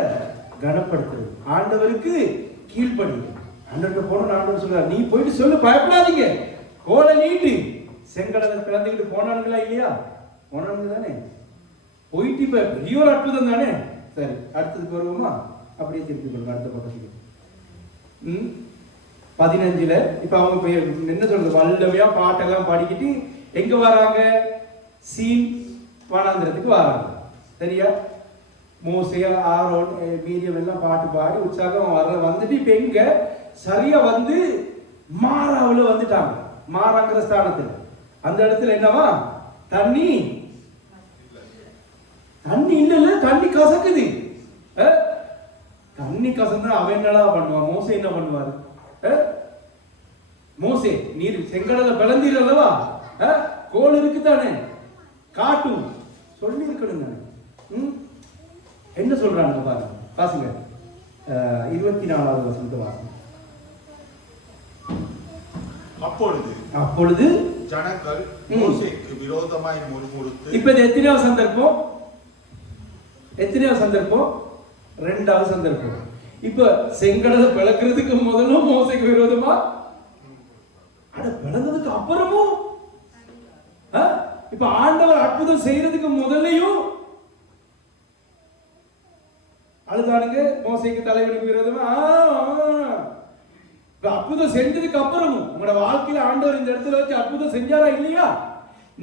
கனப்படுத்துறது, ஆண்டவருக்கு கீழ்ப்படிது. ஆண்டவர்கிட்ட போன ஆண்டவர் சொல்றாரு, நீ போயிட்டு சொல்லு, பயப்படாதீங்க, கோலை நீட்டு. செங்கடலை பிளந்துக்கிட்டு போனானுங்களா இல்லையா? போனானுங்க தானே. போயிட்டு இப்ப பெரிய ஒரு அற்புதம் தானே. சரி, அடுத்ததுக்கு வருவோமா? அப்படியே திருப்பி கொள்ளுங்க அடுத்த பக்கத்துக்கு. 15 இப்ப அவங்க என்ன சொல்றது, வல்லமையா பாட்டெல்லாம் பாடிக்கிட்டு எங்க வராங்க? சீன் வனாந்திரத்துக்கு வராங்க. சரியா? மோசே, ஆரோன், மீரியம் எல்லாம் பாட்டு பாடி உற்சாகம் வந்துட்டு இப்ப எங்க சரியா வந்து மாறாவுல வந்துட்டாங்க. மாறாங்கிற ஸ்தானத்துல அந்த இடத்துல என்னவா? தண்ணி இல்ல, தண்ணி கசக்குது. தண்ணி கசந்தா அவன் என்னடா பண்ணுவான்? மோசே என்ன பண்ணுவாரு? மோசே, நீர் செங்கடல பிளந்தீர் அல்லவா, கோல் இருக்குதானே, காட்டும் சொல்லி இருக்கணும். என்ன சொல்றாங்க பாருங்க, வாசுங்க 24வது வசனத்தை வாசுங்க. அப்பொழுது ஜனங்கள் மோசேக்கு விரோதமாய் முறுமுறுத்து. இப்ப இது எத்தனையாவது சந்தர்ப்பம்? ரெண்டாவது சந்தர்ப்பம். இப்ப செங்கடலை பிளக்கிறதுக்கு முதலும் மோசேக்கு விரோதமா, அட பிளந்ததுக்கு அப்புறமும் இப்ப ஆண்டவர் அற்புதம் செய்யறதுக்கு முதலையும் அழுதானுங்க. மோசேக்கு தலைவனுக்கு விரோதமா. அற்புதம் செஞ்சதுக்கு அப்புறமும் உங்களோட வாழ்க்கையில ஆண்டவர் இந்த இடத்துல வச்சு அற்புதம் செஞ்சாரா இல்லையா?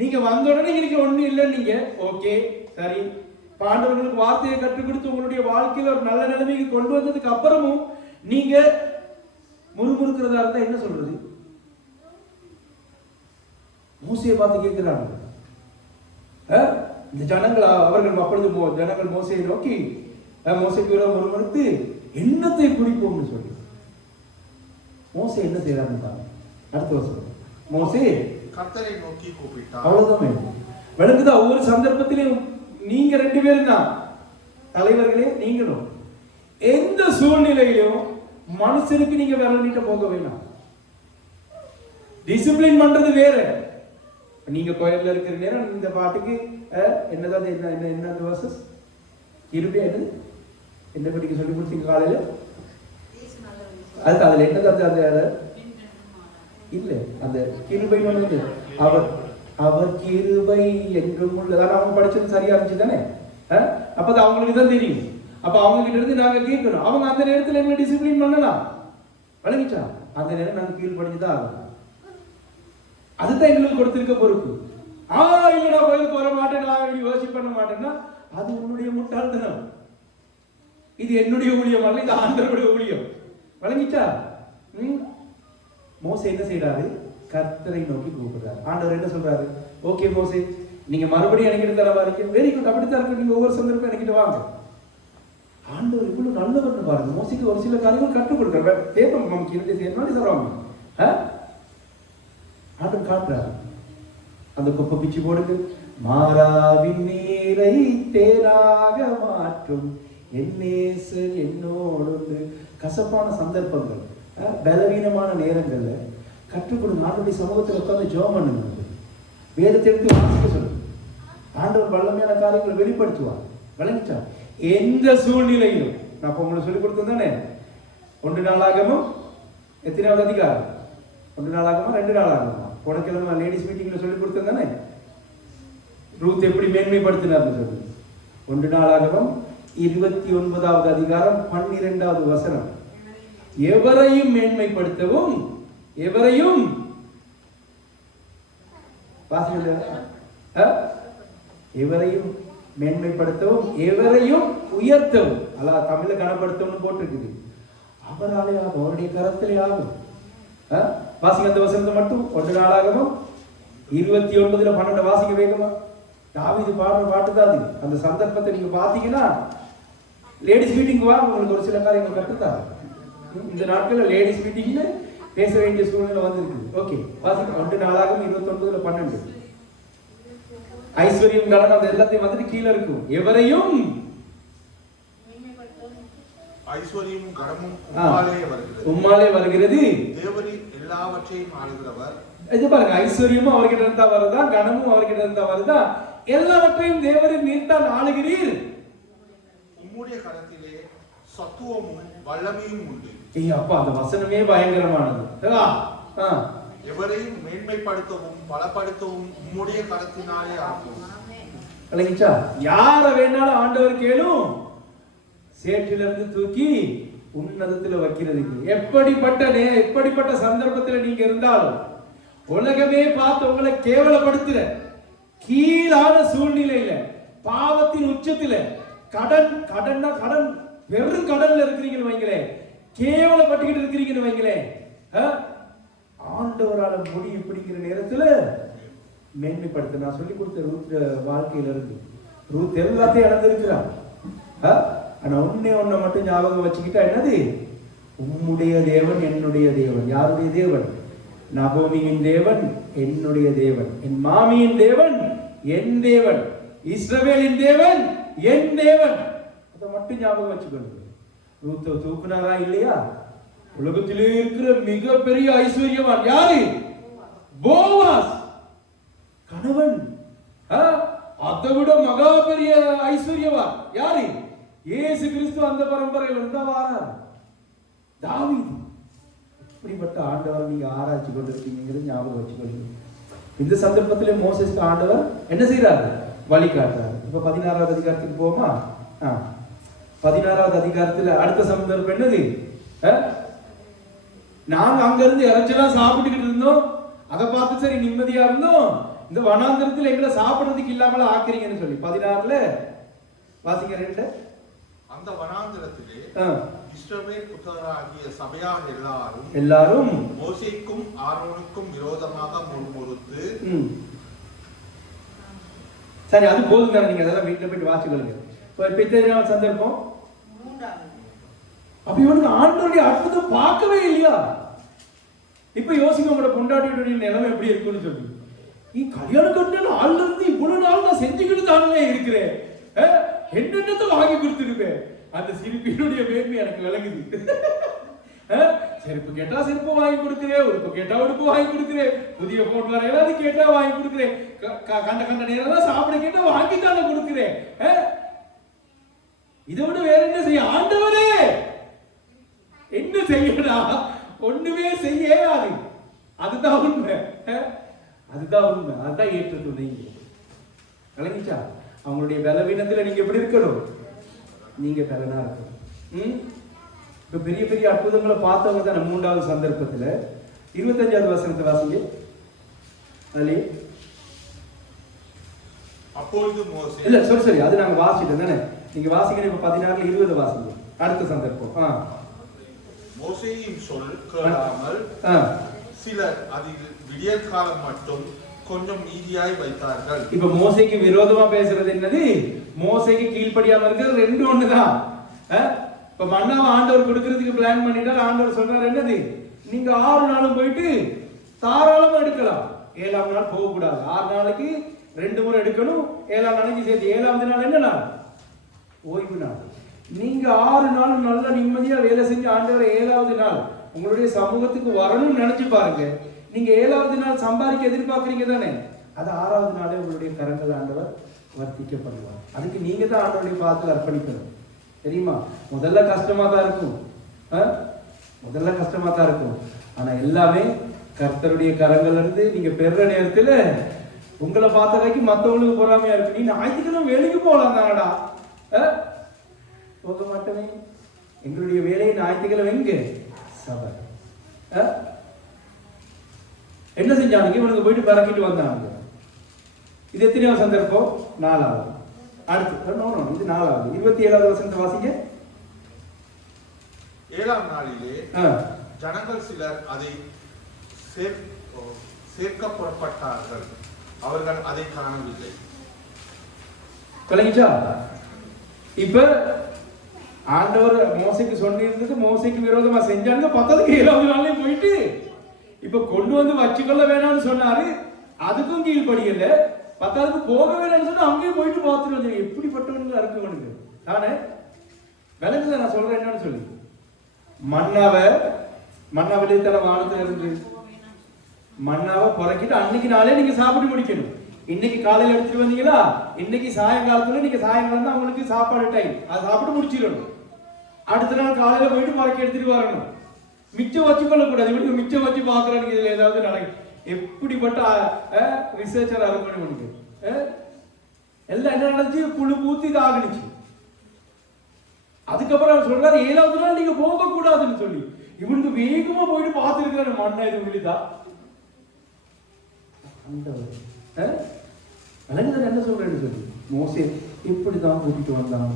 நீங்க வந்த உடனே இன்னைக்கு ஒண்ணு இல்லை, நீங்க ஓகே சரி, ஆண்டவர்களுக்கு வார்த்தையை கற்றுக் கொடுத்து உங்களுடைய வாழ்க்கையில ஒரு நல்ல நிலைமைக்கு கொண்டு வந்ததுக்கு அப்புறமும் நீங்க முறுமுறுக்கிறதா இருந்தா என்ன சொல்றது? மோசையை பார்த்து கேட்கிறாங்க, இந்த ஜனங்கள் அவர்கள் அப்பொழுது ஜனங்கள் மோசையை நோக்கி மோசைக்கு முறுமுறுத்து என்னத்தை குடிப்போம்னு சொல்லி மோசே என்ன செய்யறாங்க? அடுத்த வருஷம் மோசே கர்த்தரை நோக்கி கூப்பிட்டார். அவ்வளவுதான். விளக்குதா? ஒவ்வொரு சந்தர்ப்பத்திலையும் நீங்க 2 பேரும் தான் தலைவர்களே. நீங்களும் எந்த சூழ்நிலையிலும் மனுஷனுக்கு நீங்க விரலிட்ட போக வேணாம். டிசிப்ளின் பண்றது வேற. நீங்க கோயில்ல இருக்கிற நேரம் இந்த பாட்டுக்கு என்னதான் என்ன வர்சஸ் இருப்பே என்ன படிக்க சொல்லி கொடுத்தீங்க காலையில? அதுக்கு அதுல என்னதான் இல்ல, அந்த கிருபை வந்து அவர் கிருபை என்றும் உள்ளதான். அவங்க படிச்சது சரியா இருந்துச்சு தானே? அப்ப அது அவங்களுக்கு தான் தெரியும். அப்ப அவங்க கிட்ட இருந்து நாங்க கேட்கணும். அவங்க அந்த நேரத்துல எங்களை டிசிப்ளின் பண்ணலாம், வழங்கிச்சா? அந்த நேரம் நாங்க கீழ் படிச்சுதான் ஆகணும். அதுதான் எங்களுக்கு கொடுத்திருக்க பொறுப்பு. இல்லடா கோயிலுக்கு வர மாட்டேன், நான் யோசிச்சு பண்ண மாட்டேன்னா அது உன்னுடைய முட்டாள்தனம். இது என்னுடைய ஊழியம் அல்ல, இது ஆண்டவருடைய ஊழியம். வழங்கிச்சா? மோசே என்ன செய்யறாரு? கர்த்தரை நோக்கி கூப்பிடுறாரு. ஆண்டவர் என்ன சொல்றாரு? ஓகே மோசே, நீங்க மறுபடியும் எனக்கிட்ட தர வாரிக்க, வெரி குட், அப்படித்தான் இருக்கு. நீங்க ஒவ்வொரு சந்தர்ப்பம் எனக்கிட்ட வாங்க. ஆண்டவர் இவ்வளவு நல்லவர்னு பாருங்க. மோசைக்கு ஒரு சில காரியங்கள் கற்றுக் கொடுக்குற தேப்பம் நமக்கு இரண்டு சேர்ந்து சொல்றாங்க. ஆண்டவர் காட்டுறாரு, அந்த கொப்பை பிச்சு போடுங்க, மாறாவின் நீரை தேனாக மாற்றும் என்னேசர் என்னோடு. கசப்பான சந்தர்ப்பங்கள், பலவீனமான நேரங்கள்ல கற்றுக் கொடுங்க. ஆண்டவருடைய சமூகத்தில் உட்கார்ந்து ஜெபம் பண்ணுங்க, வேதத்தை எடுத்து வாசிக்க சொல்லுங்க. ஆண்டவர் வல்லமையான காரியங்களை வெளிப்படுத்துவார். விளங்கிச்சா? எந்த சூழ்நிலையிலும் நான் உங்களுக்கு சொல்லிக் கொடுத்தேன் தானே. 1 நாளாகமும் எத்தனாவது அதிகாரம்? 1 நாளாகமா 2 நாளாகமா? போன கிழமை லேடிஸ் மீட்டிங்ல சொல்லிக் கொடுத்தேன் தானே. ரூத் எப்படி மேன்மைப்படுத்தினார்னு சொல்லி. 1 நாளாகமும் 29வது அதிகாரம் 12வது வசனம். எவரையும் மேன்மைப்படுத்தவும், எவரையும் எவரையும் மேன்மைப்படுத்தவும், எவரையும் உயர்த்தவும், அல்ல தமிழ்ல கனப்படுத்தவும் போட்டிருக்குது. அவராலே ஆகும், அவருடைய கரத்திலே ஆகும். வாசிக்க அந்த வசனத்தை மட்டும் 1 நாளாகமும் 29:12 வாசிக்க வேண்டுமா? தாவீது பாடுற பாட்டு தான் அது. அந்த சந்தர்ப்பத்தை நீங்க பாத்தீங்கன்னா லேடிஸ் மீட்டிங் வாங்க, உங்களுக்கு ஒரு சில காரியங்கள் கற்றுத்தா. இந்த நாட்கள்ல லேடிஸ் மீட்டிங்ல பேச வேண்டிய சூழ்நிலை வந்திருக்கு. ஓகே, வாசிக்க 1 நாளாகமும் 29:12. ஐஸ்வர்யம் கடன் அது எல்லாத்தையும் வந்துட்டு கீழே இருக்கும். எவரையும் ஐஸ்வர்யமும் கனமும் உம்மாலே வருகிறது. தேவரீர் எல்லாவற்றையும் ஆளுகிறவர். இது பாருங்க, ஐஸ்வர்யமும் அவர்கிட்ட இருந்தா வருதா, கனமும் அவர்கிட்ட இருந்தா வருதா, எல்லாவற்றையும் தேவரின் நீர்தான் ஆளுகிறீர். உம்முடைய கரத்திலே சத்துவமும் வல்லமையும் உண்டு. அப்பா அந்த வசனமே பயங்கரமானது. எவரையும் மேன்மைப்படுத்தவும் பலப்படுத்தவும் உம்முடைய கரத்தினாலே ஆகும். விளங்கிச்சா? யார வேணாலும் ஆண்டவர் கேளும், சேற்றிலிருந்து தூக்கி உன்னதத்துல வைக்கிறதுக்கு. எப்படிப்பட்ட சந்தர்ப்பத்துல நீங்க இருந்தாலும், உலகமே பார்த்து உங்களை கேவலப்படுத்துற கீழான சூழ்நிலையில, பாவத்தின் உச்சத்துல, கடன் வெறும் கடன்ல இருக்கிறீங்கன்னு வைங்களே, கேவலப்பட்டுக்கிட்டு இருக்கிறீங்கன்னு வைங்களே, ஆண்டவரால முடி இப்படிங்கிற நேரத்துல மேன்மைப்படுத்த. நான் சொல்லி கொடுத்த ரூத் வாழ்க்கையில இருந்து, ரூத் எல்லாத்தையும் இழந்திருக்கிறான். ஆனா ஒன்ன மட்டும் ஞாபகம் வச்சுக்கிட்டா, என்னது? உம்முடைய தேவன் என்னுடைய தேவன். யாருடைய தேவன்? நகோமியின் தேவன் என்னுடைய தேவன், என் மாமியின் தேவன் என் தேவன், இஸ்ரவேலின் தேவன் என் தேவன். அதை மட்டும் ஞாபகம் வச்சுக்கணும். ரூத்தை தூக்குனாரா இல்லையா? உலகத்திலே இருக்கிற மிகப்பெரிய ஐஸ்வர்யவான் யாரு? போவாஸ் கணவன். அதை விட மகா பெரிய ஐஸ்வர்யவான் யாரு? இயேசு கிறிஸ்து அந்த பரம்பரையில் இருந்தா வாரா தாவீது. இப்படிப்பட்ட ஆண்டவர் நீங்க ஆராய்ச்சி கொண்டிருக்கீங்கிறது ஞாபகம் வச்சுக்கொள்ளுங்க. இந்த சந்தர்ப்பத்திலே மோசேஸ்க்கு ஆண்டவர் என்ன செய்யறாரு? வழி காட்டுறாரு. இப்ப 16வது அதிகாரத்துக்கு போமா? 16வது அதிகாரத்துல அடுத்த சந்தர்ப்பம் என்னது? நாங்க அங்க இருந்து இறைச்சலாம் சாப்பிட்டுக்கிட்டு இருந்தோம், அதை பார்த்து சரி நிம்மதியா இருந்தோம், இந்த வனாந்திரத்தில் எங்களை சாப்பிடுறதுக்கு இல்லாமல ஆக்குறீங்கன்னு சொல்லி 16ல வாசிங்க 2. அந்த வனாந்திரத்திலே இஸ்ரவேல் புத்திரராகிய சபையார் எல்லாரும் மோசேக்கும் ஆரோனுக்கும் விரோதமாக முறுமுறுத்து. சரி, அது போதுங்க. நீங்க அதெல்லாம் வீட்டுல போயிட்டு வாசிக்கொள்ளுங்க. இப்ப சந்தர்ப்பம் அப்ப இவனுக்கு ஆண்டவருடைய அற்புதம் பார்க்கவே இல்லையா? இப்ப யோசிங்க, உங்களோட பொண்டாட்டியுடைய நிலைமை எப்படி இருக்குன்னு சொல்லி. நீ கல்யாணம் கட்டின ஆள்ல இருந்து இவ்வளவு நாள் நான் செஞ்சுக்கிட்டு தானே இருக்கிறேன், என்னென்னத்தை வாங்கி கொடுத்துருப்பேன். அந்த சிரிப்பினுடைய வேண்மை எனக்கு விளங்குது. செருப்பு கேட்டா செருப்பு வாங்கி கொடுக்கிறேன், உடுப்பு கேட்டா உடுப்பு வாங்கி கொடுக்கிறேன், புதிய போன் வர ஏதாவது கேட்டா வாங்கி கொடுக்கிறேன், கண்ட நேரம் சாப்பிட கேட்டா வாங்கித்தானே கொடுக்கிறேன். இதை விட வேற என்ன செய்ய? ஆண்டவரே என்ன செய்யடா? ஒண்ணுமே செய்யாது. அதுதான் உண்மை. அதுதான் ஏற்றுக்கொண்டீங்க. விளங்கிச்சா? அவங்களுடைய பலவீனத்துல நீங்க எப்படி இருக்கணும்? நீங்க பலனா இருக்கணும். இப்ப பெரிய பெரிய அற்புதங்களை பார்த்தவங்க தான். 3வது சந்தர்ப்பத்துல 25வது வசனத்தை வாசிங்க. அப்பொழுது மோசே, இல்ல சரி அது நாங்க வாசிட்டோம் தானே, நீங்க வாசிக்கிற. இப்ப 16ல 20 வாசிங்க. அடுத்த சந்தர்ப்பம். மோசேயின் சொல் கேளாமல் சிலர் அதில் விடியற் காலம் மட்டும் கொஞ்சம் நீதியாய் வைத்தார்கள். இப்ப மோசேக்கு விரோதமா பேசுறது என்னது? மோசேக்கு கீழ்ப்படியாம இருக்கிறது ரெண்டு ஒண்ணுதான். இப்ப மன்னாவை ஆண்டவர் கொடுக்கறதுக்கு பிளான் பண்ணிட்டார். ஆண்டவர் சொல்றாரு என்னது? நீங்க 6 நாளும் போயிட்டு தாராளமா எடுக்கலாம், 7ஆம் நாள் போக கூடாது. 6 நாளைக்கு 2 முறை எடுக்கணும், 7ஆம் நாளைக்கு சேர்த்து. 7வது நாள் என்ன நாள்? ஓய்வு நாள். நீங்க 6 நாளும் நல்லா நிம்மதியா வேலை செஞ்சு ஆண்டவர் 7வது நாள் உங்களுடைய சமூகத்துக்கு வரணும்னு நினைச்சு பாருங்க. நீங்க 7வது நாள் சம்பாதிக்க எதிர்பார்க்கறீங்க தானே, அது 6வது நாளே உங்களுடைய கரங்கள் ஆண்டவர் வர்த்திக்க பண்ணுவார். அதுக்கு நீங்க தான் ஆண்டவருடைய பாதத்தில் அர்ப்பணிக்கணும். தெரியுமா? முதல்ல கஷ்டமா தான் இருக்கும், ஆனா எல்லாமே கர்த்தருடைய கரங்கள் இருந்து நீங்க பெற நேரத்துல உங்களை பார்த்த வரைக்கும் மற்றவங்களுக்கு பொறாமையா இருக்கு. நீ ஞாயிற்றுக்கிழமை வேலைக்கு போகலாம் தானடா, போக மாட்டவே. எங்களுடைய வேலையை ஞாயிற்றுக்கிழமை எங்க? சபை. என்ன செஞ்சாங்க? இவனுக்கு போயிட்டு பறக்கிட்டு வந்தாங்க. இது எத்தனையாவது சந்தர்ப்பம்? 4வது. அடுத்து இது 4வது. 27வது வசனத்தை வாசிங்க. 7ஆம் நாளிலே ஜனங்கள் சிலர் அதை சேர்க்க புறப்பட்டார்கள், அவர்கள் அதை காணவில்லை. கலைஞா, இப்ப ஆண்டவர் மோசைக்கு சொன்னிருந்தது மோசைக்கு விரோதமா செஞ்சாங்க. 7வது நாள்லயே போயிட்டு இப்ப கொண்டு வந்து வச்சுக்கொள்ள வேணாம்னு சொன்னாரு, அதுக்கும் கீழ்படியல. பத்தாவதுக்கு போக வேணும்னு சொன்னா அங்கேயும் போயிட்டு பார்த்துட்டு வந்து எப்படிப்பட்டவனுக்கு அறுக்கவனுக்கு தானே விளக்குல நான் சொல்றேன் என்னன்னு சொல்லி மன்னாவிலே தர வானத்துல இருந்து மன்னாவை புறக்கிட்டு அன்னைக்கு நாளே நீங்க சாப்பிட்டு முடிக்கணும். இன்னைக்கு காலையில எடுத்துட்டு வந்தீங்களா, இன்னைக்கு சாயங்காலத்துல நீங்க சாயங்காலம் தான் உங்களுக்கு சாப்பாடு டைம், அது சாப்பிட்டு முடிச்சிடணும். அடுத்த நாள் காலையில போயிட்டு புறக்கி எடுத்துட்டு வரணும். மிச்சம் வச்சு கொள்ளக்கூடாது. இவனுக்கு மிச்சம் வச்சு பாக்குறானுக்கு இதுல ஏதாவது நடக்கும். எப்படிப்பட்ட ரிசர்ச்சர் அரங்கணும் உனக்கு எல்லாம் என்ன நடந்துச்சு, புழு பூத்தி இதாகணுச்சு. அதுக்கப்புறம் சொல்றாரு 7வது நாள் நீங்க போக கூடாதுன்னு சொல்லி இவனுக்கு வேகமா போயிட்டு பார்த்துருக்காரு. மண்ணா இது விழுதா அழகுதான் என்ன சொல்றேன்னு சொல்லி மோசே இப்படிதான் கூட்டிட்டு வந்தான்.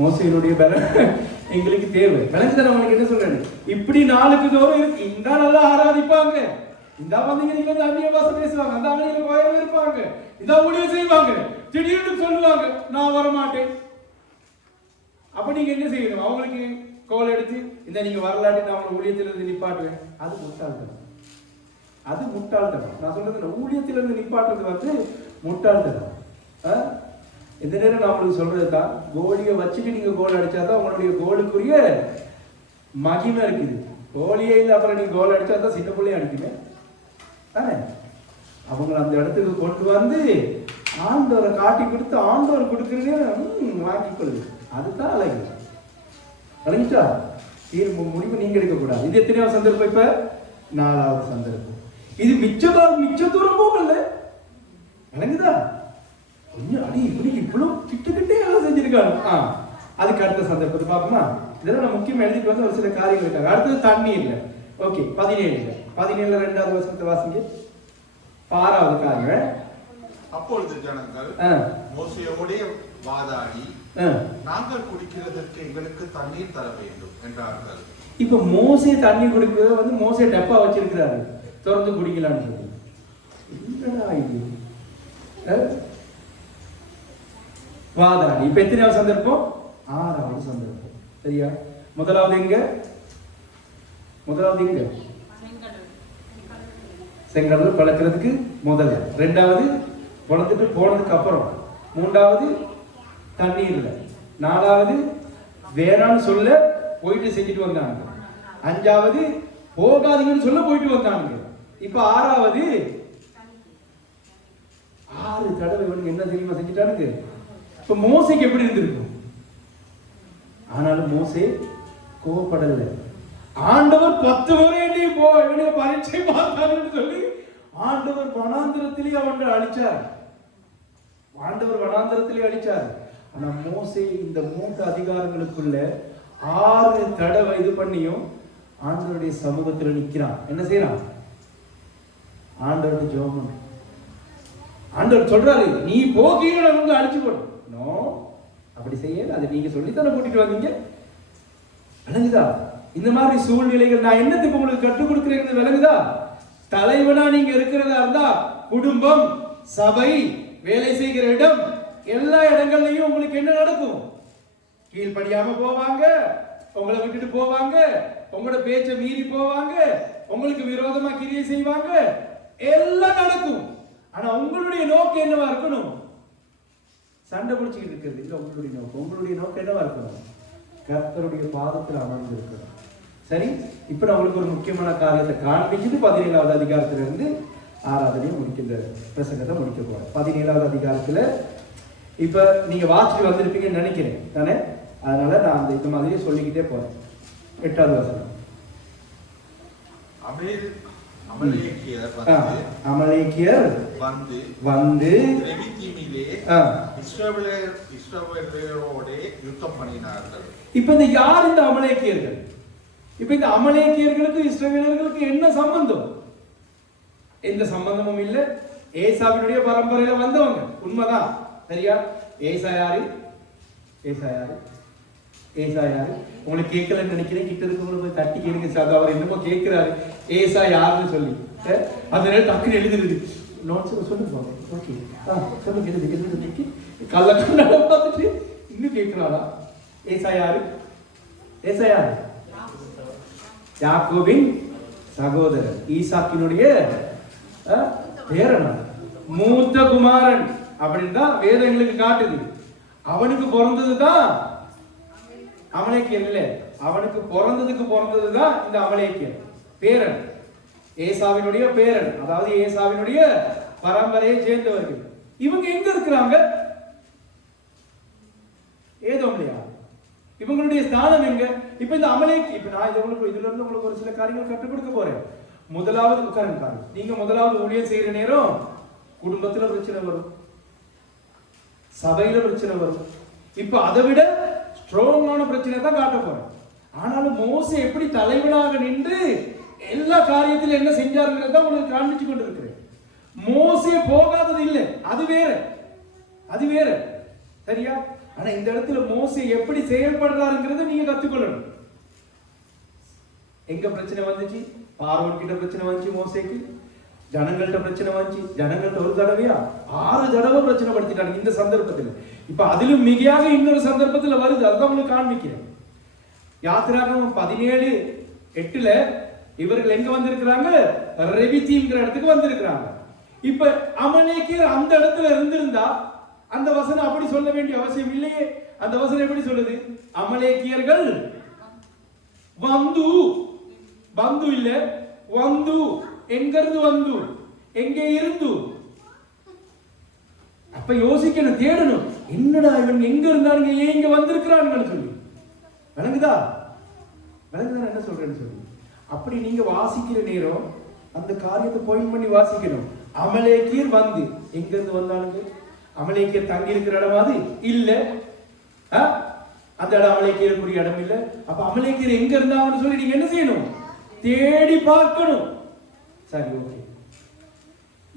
மோசையினுடைய பலம் எங்களுக்கு தேவை. விளங்குதான் அவனுக்கு என்ன சொல்றேன், இப்படி நாளுக்கு தோறும் இருக்கு. இந்த நல்லா ஆராதிப்பாங்க, இந்த வந்தீங்க நீங்க வந்து அந்நிய பாஷை பேசுவாங்க, அந்த அன்னையில கோயில் இருப்பாங்க, இத ஊழியம் செய்வாங்க, திடீர்னு சொல்லுவாங்க நான் வரமாட்டேன். அப்ப நீங்க என்ன செய்யணும், அவங்களுக்கு கோல் எடுத்து இந்த நீங்க வரலாட்டி நான் அவங்க ஊழியத்திலிருந்து நிப்பாட்டுவேன். அது முட்டாள்தனம், அது முட்டாள்தனம். நான் சொல்றது ஊழியத்திலிருந்து நிப்பாட்டுறது வந்து முட்டாள்தனம். இந்த நேரம் நான் உங்களுக்கு சொல்றது தான், கோலியை வச்சுட்டு நீங்க கோல் அடிச்சாதான் உங்களுடைய கோலுக்குரிய மகிமை இருக்குது. கோலியே இல்லை அப்புறம் நீங்க கோல் அடிச்சா தான் சின்ன பிள்ளைய அடிக்குமே தானே. அவங்களை அந்த இடத்துக்கு கொண்டு வந்து ஆண்டவரை காட்டி கொடுத்து ஆண்டவர் கொடுக்குறதே வாங்கி கொள்ளுது. அதுதான் அழகு. அழகிட்டா முடிவு நீங்க எடுக்கக்கூடாது. இது எத்தனையாவது சந்தர்ப்பம், இப்ப 4வது சந்தர்ப்பம். இது மிச்ச தூரம் போகல. அழகுதா கொஞ்சம் அடி இப்படி இவ்வளவு கிட்டே எல்லாம் செஞ்சிருக்காங்க. அதுக்கு அடுத்த சந்தர்ப்பத்தை பார்ப்போமா. இதெல்லாம் நான் முக்கியமா எழுதிட்டு வந்து ஒரு சில காரியங்கள் இருக்காங்க. அடுத்தது தண்ணி இல்லை. ஓகே, 17 2வது வசனத்தை வாசிங்க. 6வது காரியம். அப்பொழுது ஜனங்கள் மோசேயோடே வாதாடி நாங்கள் குடிக்கிறதற்கு எங்களுக்கு தண்ணீர் தர வேண்டும் என்றார்கள். இப்ப மோசே தண்ணி குடிக்க வந்து மோசே டப்பா வச்சிருக்கிறாரு, திறந்து குடிக்கலான்னு சொல்லி. என்னடா இது வாதாடி. இப்ப எத்தனையாவது சந்தர்ப்பம், 6வது சந்தர்ப்பம். சரியா? முதலாவது எங்க செங்கடல் பழக்கிறதுக்கு முதல்ல, 2வது குளத்துட்டு போனதுக்கு அப்புறம், 3வது தண்ணீர்ல, 4வது வேணான்னு சொல்ல போயிட்டு செஞ்சுட்டு வந்தாங்க, 5வது போகாதீங்கன்னு சொல்ல போயிட்டு வந்தாங்க. இப்ப 6வது 6 தடவை இவனுக்கு என்ன தெரியுமா செஞ்சுட்டானுங்க. இப்ப மோசேக்கு எப்படி இருந்திருக்கும்? ஆனாலும் மோசே கோபப்படல. ஆண்டவர் 10 முறை என்னை பரீட்சை பார்த்தாருன்னு சொல்லி ஆண்டவர் வனாந்திரத்திலே அவனை அழிச்சார். ஆனா மோசே இந்த 3 அதிகாரங்களுக்குள்ள 6 தடவை இது பண்ணியும் ஆண்டவருடைய சமூகத்தில் நிற்கிறான். என்ன செய்யறான்? ஆண்டவருடைய ஜெபம். ஆண்டவர் சொல்றாரு நீ போகீங்க வந்து அழிச்சு போடும். நோ, அப்படி செய்யல. அதை நீங்க சொல்லித்தானே கூட்டிட்டு வந்தீங்க. விளங்குதா? இந்த மாதிரி சூழ்நிலைகள் நான் என்னத்துக்கு உங்களுக்கு கற்றுக் கொடுக்கிறேன் விளங்குதா? தலைவனா நீங்க இருக்கிறதா இருந்தா குடும்பம், சபை, வேலை செய்கிற இடம், எல்லா இடங்கள்லயும் உங்களுக்கு என்ன நடக்கும்? கீழ்படியாம போவாங்க, உங்களை விட்டுட்டு போவாங்க, உங்களோட பேச்சை மீறி போவாங்க, உங்களுக்கு விரோதமா கிரியை செய்வாங்க, எல்லாம் நடக்கும். ஆனா உங்களுடைய நோக்கம் என்னவா இருக்கணும்? சண்டை பிடிச்சிக்கிட்டு இருக்கிறது இல்ல. உங்களுடைய நோக்கம் என்னவா இருக்கணும்? கர்த்தருடைய பாதத்தில் அமர்ந்து இருக்கணும். சரி, இப்ப நான் உங்களுக்கு ஒரு முக்கியமான காரியத்தை காண்பிச்சுட்டு 17வது அதிகாரத்துல இருந்து ஆராதனையை முடிக்கின்ற பிரசங்கத்தை முடிக்க போறேன். 17வது அதிகாரத்துல இப்ப நீங்க வாசிச்சு வந்திருப்பீங்கன்னு நினைக்கிறேன் தானே. அதனால நான் அந்த இந்த மாதிரியே சொல்லிக்கிட்டே போறேன். 8வது வசனம். அமலேக்கியர் வந்து யுத்தம் பண்ணினார்கள். இப்ப இந்த யார் இந்த அமலேக்கியர்கள்? இப்ப இந்த அமலேக்கியர்களுக்கு இஸ்ரவேலர்களுக்கு என்ன சம்பந்தம்? எந்த சம்பந்தமும் இல்ல. ஏசாவினுடைய பரம்பரையில வந்தவங்க, உண்மைதான். சரியா? ஏசா யாரு? உங்களுக்கு கேட்கலன்னு நினைக்கிறேன். கிட்ட இருக்கவங்களை போய் தட்டி கேளுங்க சார். அவர் என்னமோ கேட்கிறாரு, ஏசா யாருன்னு சொல்லி. அதனால டக்குன்னு எழுதிடுது. நோட்ஸ் சொல்லுங்க. ஓகே, சொல்லுங்க. எழுதி கல்ல கண்ணால பார்த்துட்டு இன்னும் கேட்கிறாளா? ஏசா யாரு? யாக்கோபின் சகோதரர், ஈசாக்கினுடைய பேரன். மூத்த குமாரன் அப்படின்னு தான் வேதம் எங்களுக்கு காட்டுது. அவனுக்கு பிறந்ததுதான் அமலேக்கியர் இல்ல, அவனுக்கு பிறந்ததுதான் இந்த அமலேக்கியர் பேரன், ஏசாவினுடைய பேரன், அதாவது ஏசாவினுடைய பரம்பரையை சேர்ந்தவர்கள். இவங்க எங்க இருக்கிறாங்க? ஏதோம்லையா? இவங்களுடைய ஸ்தானம் எங்க? இப்ப இந்த அமலேக், இப்ப நான் இதுல இருந்து உங்களுக்கு ஒரு சில காரியங்கள் கற்றுக் கொடுக்க போறேன். முதலாவது உட்காருங்க. நீங்க முதலாவது ஊழியம் செய்யற நேரம் குடும்பத்துல பிரச்சனை வரும், சபையில பிரச்சனை வரும். இப்ப அதை விட ஸ்ட்ராங்கான பிரச்சனை தான் காட்ட போறேன். ஆனாலும் மோசே எப்படி தலைவனாக நின்று எல்லா காரியத்திலும் என்ன செஞ்சாருங்கிறத உங்களுக்கு காண்பிச்சு கொண்டிருக்கிறேன். மோசே போகாதது இல்லை, அது வேற, அது வேற, சரியா? ஆனா இந்த இடத்துல மோசே எப்படி செயல்படுறாருங்கிறத நீங்க கத்துக்கொள்ளணும். எங்க பிரச்சனை வந்துச்சு? பார்வோன் கிட்ட பிரச்சனை வந்துச்சு மோசேக்கு, ஜனங்கள்ட்ட பிரச்சனை வந்துச்சு. ஜனங்கள்ட்ட ஒரு தடவையா 6 தடவை பிரச்சனை படுத்திட்டாங்க இந்த சந்தர்ப்பத்தில். இப்ப அதிலும் மிகையாக இன்னொரு சந்தர்ப்பத்தில் வருது, அதுதான் உங்களுக்கு காண்பிக்கிறேன். யாத்திராகமம் 17:8 இவர்கள் எங்க வந்திருக்கிறாங்க? ரெவிதீம்ங்கிற இடத்துக்கு வந்திருக்கிறாங்க. இப்ப அமலேக்கியர் அந்த இடத்துல இருந்திருந்தா அந்த வசனம் அப்படி சொல்ல வேண்டிய அவசியம் இல்லையே. அந்த வசனம் எப்படி சொல்லுது? அமலேக்கியர்கள் வந்து, பந்து இல்ல, வந்து, எங்கிருந்து வந்து, எங்கே இருந்து. அப்ப யோசிக்கணும், தேடணும், என்னடா இவன் எங்க இருந்தானுங்க, ஏன் இங்க வந்திருக்கிறான்னு சொல்லி. விளங்குதா? விளங்குதா என்ன சொல்றேன்னு சொல்லி. அப்படி நீங்க வாசிக்கிற நேரம் அந்த காரியத்தை பாயிண்ட் பண்ணி வாசிக்கணும். அமலேக்கியர் வந்து எங்க இருந்து வந்தானுங்க? அமலேக்கியர் தங்கி இருக்கிற இடமாவது இல்ல, அந்த இடம் அமலேக்கியருக்குரிய இடம் இல்ல. அப்ப அமலேக்கியர் எங்க இருந்தாங்கன்னு சொல்லி நீங்க என்ன செய்யணும்? தேடி பார்க்கணும். சரி, ஓகே.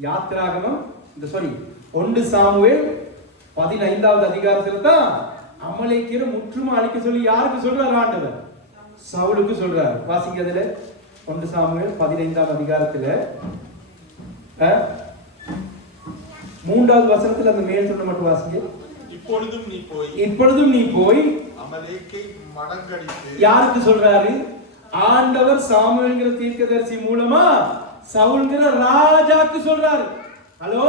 யாத்திராகமம் இந்த 1 சாமுவேல் 15வது அதிகாரத்துல தான் அமலேக்கியரை முற்றுமா அழிக்க சொல்லி யாருக்கு சொல்றாரு? ஆண்டவர் சவுலுக்கு சொல்றாரு. வாசிங்க அதுல 1 சாமுவேல் 15வது அதிகாரத்துல 3வது வசனத்துல அந்த மேல் சொன்ன மட்டும் வாசிங்க. இப்பொழுதும் நீ போய் அமலேக்கை மடங்கடித்து. யாருக்கு சொல்றாரு? ஆண்டவர் சாமுவேல்ங்கிற தீர்க்கதரிசி மூலமா சவுல்ங்கிற ராஜாக்கு சொல்றாரு. ஹலோ,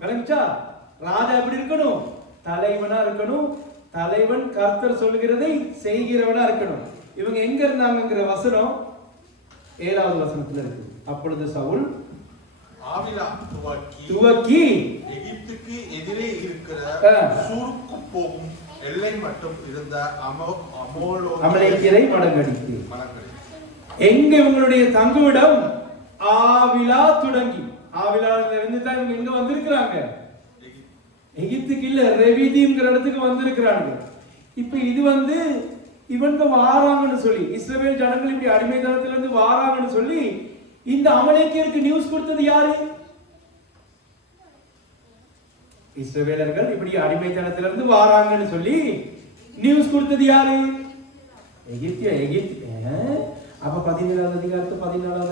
விளங்குச்சா? ராஜா எப்படி இருக்கணும்? தலைவனா இருக்கணும். தலைவன் கர்த்தர் சொல்லுகிறதை செய்கிறவனா இருக்கணும். இவங்க எங்க இருந்தாங்கங்கிற வசனம் 7வது வசனத்துல இருக்கு. அப்பொழுது சவுல் ஆவிலா துவக்கி எகிப்துக்கு எதிரே இருக்கிற சூருக்கு போகும் எல்லை மட்டும் இருந்த அமலேக்கியரை மடங்கடித்து. எங்க இவங்களுடைய தங்குமிடம்? ஆவிலா தொடங்கி, ஆவிலால இருந்து தான் இவங்க எங்க வந்திருக்கிறாங்க? எகிப்துக்கு இல்ல, ரெவிதீம்ங்கிற இடத்துக்கு வந்திருக்கிறாங்க. இப்ப இது இவங்க வாராங்கன்னு சொல்லி, இஸ்ரவேல் ஜனங்கள் இப்படி அடிமைத்தனத்துல இருந்து வாராங்கன்னு சொல்லி இந்த அமலேக்கியருக்கு நியூஸ் கொடுத்தது யாரு? இஸ்ரவேலர்கள் இப்படி அடிமைத்தனத்துல இருந்து வாராங்கன்னு சொல்லி நியூஸ் கொடுத்தது யாரு? எகிப்து. அப்ப 14வது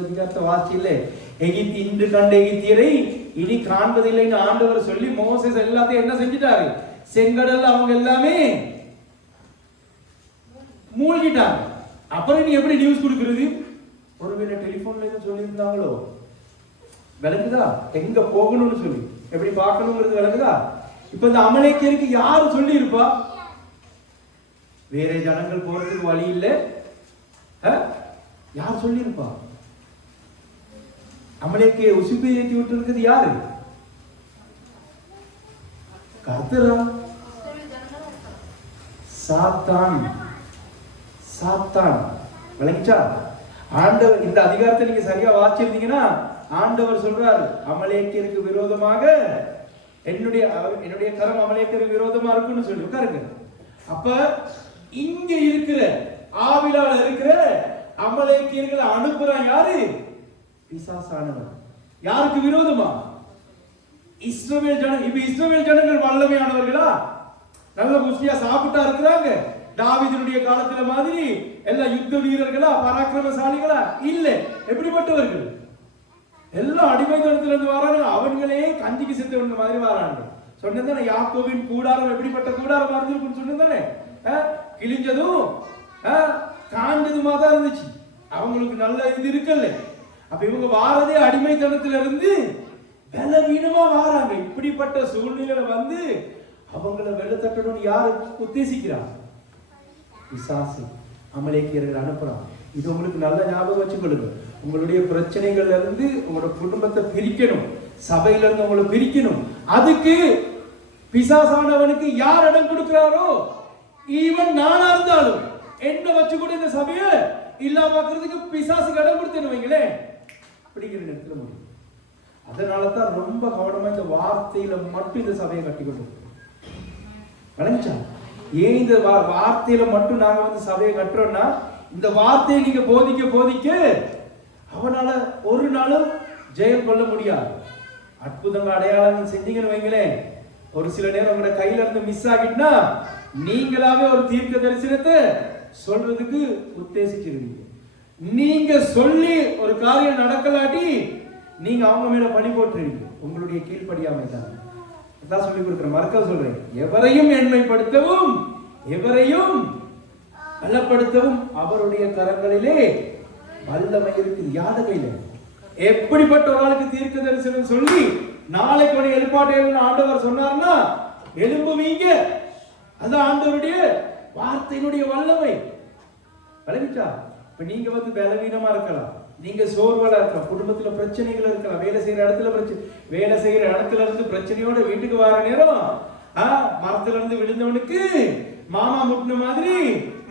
அதிகாரத்தை வாசிக்கல. எகிப்து இன்று கண்ட எகிப்தியரை இனி காண்பதில்லைன்னு ஆண்டவர் சொல்லி மோசேஸ் எல்லாத்தையும் என்ன செஞ்சிட்டாரு? செங்கடல்ல அவங்க எல்லாமே மூழ்கிட்டாங்க. அப்புறம் நீ எப்படி நியூஸ் கொடுக்கிறது? ஒருவேளை டெலிபோன்ல ஏதோ சொல்லியிருந்தாங்களோ? விளங்குதா? எங்க போகணும்னு சொல்லி எப்படி பார்க்கணுங்கிறது விளங்குதா? இப்ப இந்த அமலேக்கியருக்கு யாரு சொல்லி இருப்பா? வேற ஜனங்கள் போறதுக்கு வழி இல்லை, யார் சொல்லி இருப்பா? அமலேக்கிய உசுப்பை ஏற்றி விட்டு இருக்குது யாரு? கர்த்தரா? சாத்தான். விளங்கிச்சா? ஆண்டவர் இந்த அதிகாரத்தை நீங்க சரியா வாசிச்சிருந்தீங்கன்னா ஆண்டவர் சொல்றாரு, அமலேக்கியருக்கு விரோதமாக என்னுடைய கரம் அமலேக்கியருக்கு விரோதமா இருக்குன்னு சொல்லி உட்காருங்க. அப்ப இங்க இருக்கிற ஆவிலால இருக்கிற அமலேக்கியர்களை அனுப்புறான் யாரு? பிசாசானவர். யாருக்கு விரோதமா? இஸ்ரவேல் ஜனங்கள். இப்ப இஸ்ரவேல் ஜனங்கள் வல்லமையானவர்களா? நல்ல புஷ்டியா சாப்பிட்டா இருக்கிறாங்க? தாவீதுடைய காலத்துல மாதிரி எல்லா யுத்த வீரர்களா, பராக்கிரமசாலிகளா? இல்ல. எப்படிப்பட்டவர்கள்? எல்லாம் அடிமைத்தனத்துல இருந்து வராங்க. அவங்களே கஞ்சிக்கு செத்தவங்க மாதிரி வராங்க. சொன்னதானே யாக்கோபின் கூடாரம் எப்படிப்பட்ட கூடாரமா இருந்திருக்குன்னு சொன்னதானே? கிழிஞ்சதும் காஞ்சதுமா தான் இருந்துச்சு. அவங்களுக்கு நல்ல இது இருக்கல. அப்ப இவங்க வாரதே அடிமைத்தனத்துல இருந்து பலவீனமா வாராங்க. இப்படிப்பட்ட சூழ்நிலையில வந்து அவங்கள வெள்ளத்தட்டணும் யாரு உத்தேசிக்கிறான்? பிசாசு, அமலேக்கியர்கள் அனுப்புறான். இது உங்களுக்கு நல்ல ஞாபகம் வச்சுக்கொள்ளுங்க. உங்களுடைய பிரச்சனைகள்ல இருந்து உங்களோட குடும்பத்தை பிரிக்கணும், சபையில இருந்து உங்களை பிரிக்கணும். அதுக்கு பிசாசானவனுக்கு யார் இடம் கொடுக்கிறாரோ, ஈவன் நானா இருந்தாலும் என்ன வச்சு கூட இந்த சபையை இல்லாமக்கிறதுக்கு பிசாசுக்கு இடம் கொடுத்தேன்னு வைங்களேன், அப்படிங்கிற நேரத்தில் முடியும். அதனாலதான் ரொம்ப கவனமா இந்த வார்த்தையில மட்டும் இந்த சபையை கட்டி கொண்டு வணங்கிச்சா. ஏன் இந்த வார்த்தையில மட்டும் நாங்க வந்து சபையை கட்டுறோம்னா, இந்த வார்த்தையை நீங்க போதிக்க போதிக்க அவனால ஒரு நாளும் ஜெயம் கொள்ள முடியாது. அற்புதங்கள் அடையாளங்கள் செஞ்சீங்கன்னு வைங்களேன், ஒரு சில நேரம் உங்களோட கையில இருந்து மிஸ் ஆகிட்டுனா நீங்களாவே ஒரு தீர்க்க தரிசனத்தை சொல்றதுக்கு உத்தேசிச்சிருக்கீங்க. நீங்க சொல்லி ஒரு காரியம் நடக்கலாட்டி நீங்க அவங்க மேல பழி போட்டுருவீங்க, உங்களுடைய கீழ்ப்படியாமை தான். அதான் சொல்லி கொடுக்குற மறக்க சொல்றேன், எவரையும் எண்மைப்படுத்தவும் எவரையும் பலப்படுத்தவும் அவருடைய கரங்களிலே வல்லமை இருக்கு. யாத கையில எப்படிப்பட்ட ஒரு ஆளுக்கு தீர்க்க தரிசனம் சொல்லி நாளைக்கு உடைய எழுப்பாட்டையில் ஆண்டவர் சொன்னார்னா எழும்புவீங்க. அதான் ஆண்டவருடைய வார்த்தையினுடைய வல்லமை. விளங்கிச்சா? இப்ப நீங்க வந்து பலவீனமா இருக்கலாம், நீங்க சோர்வலா இருக்கலாம், குடும்பத்துல பிரச்சனைகள் இருக்கலாம், வேலை செய்யற இடத்துல வேலை செய்யற இடத்துல இருந்து பிரச்சனையோட வீட்டுக்கு வர நேரம் மரத்துல இருந்து விழுந்தவனுக்கு மாமா முட்டின மாதிரி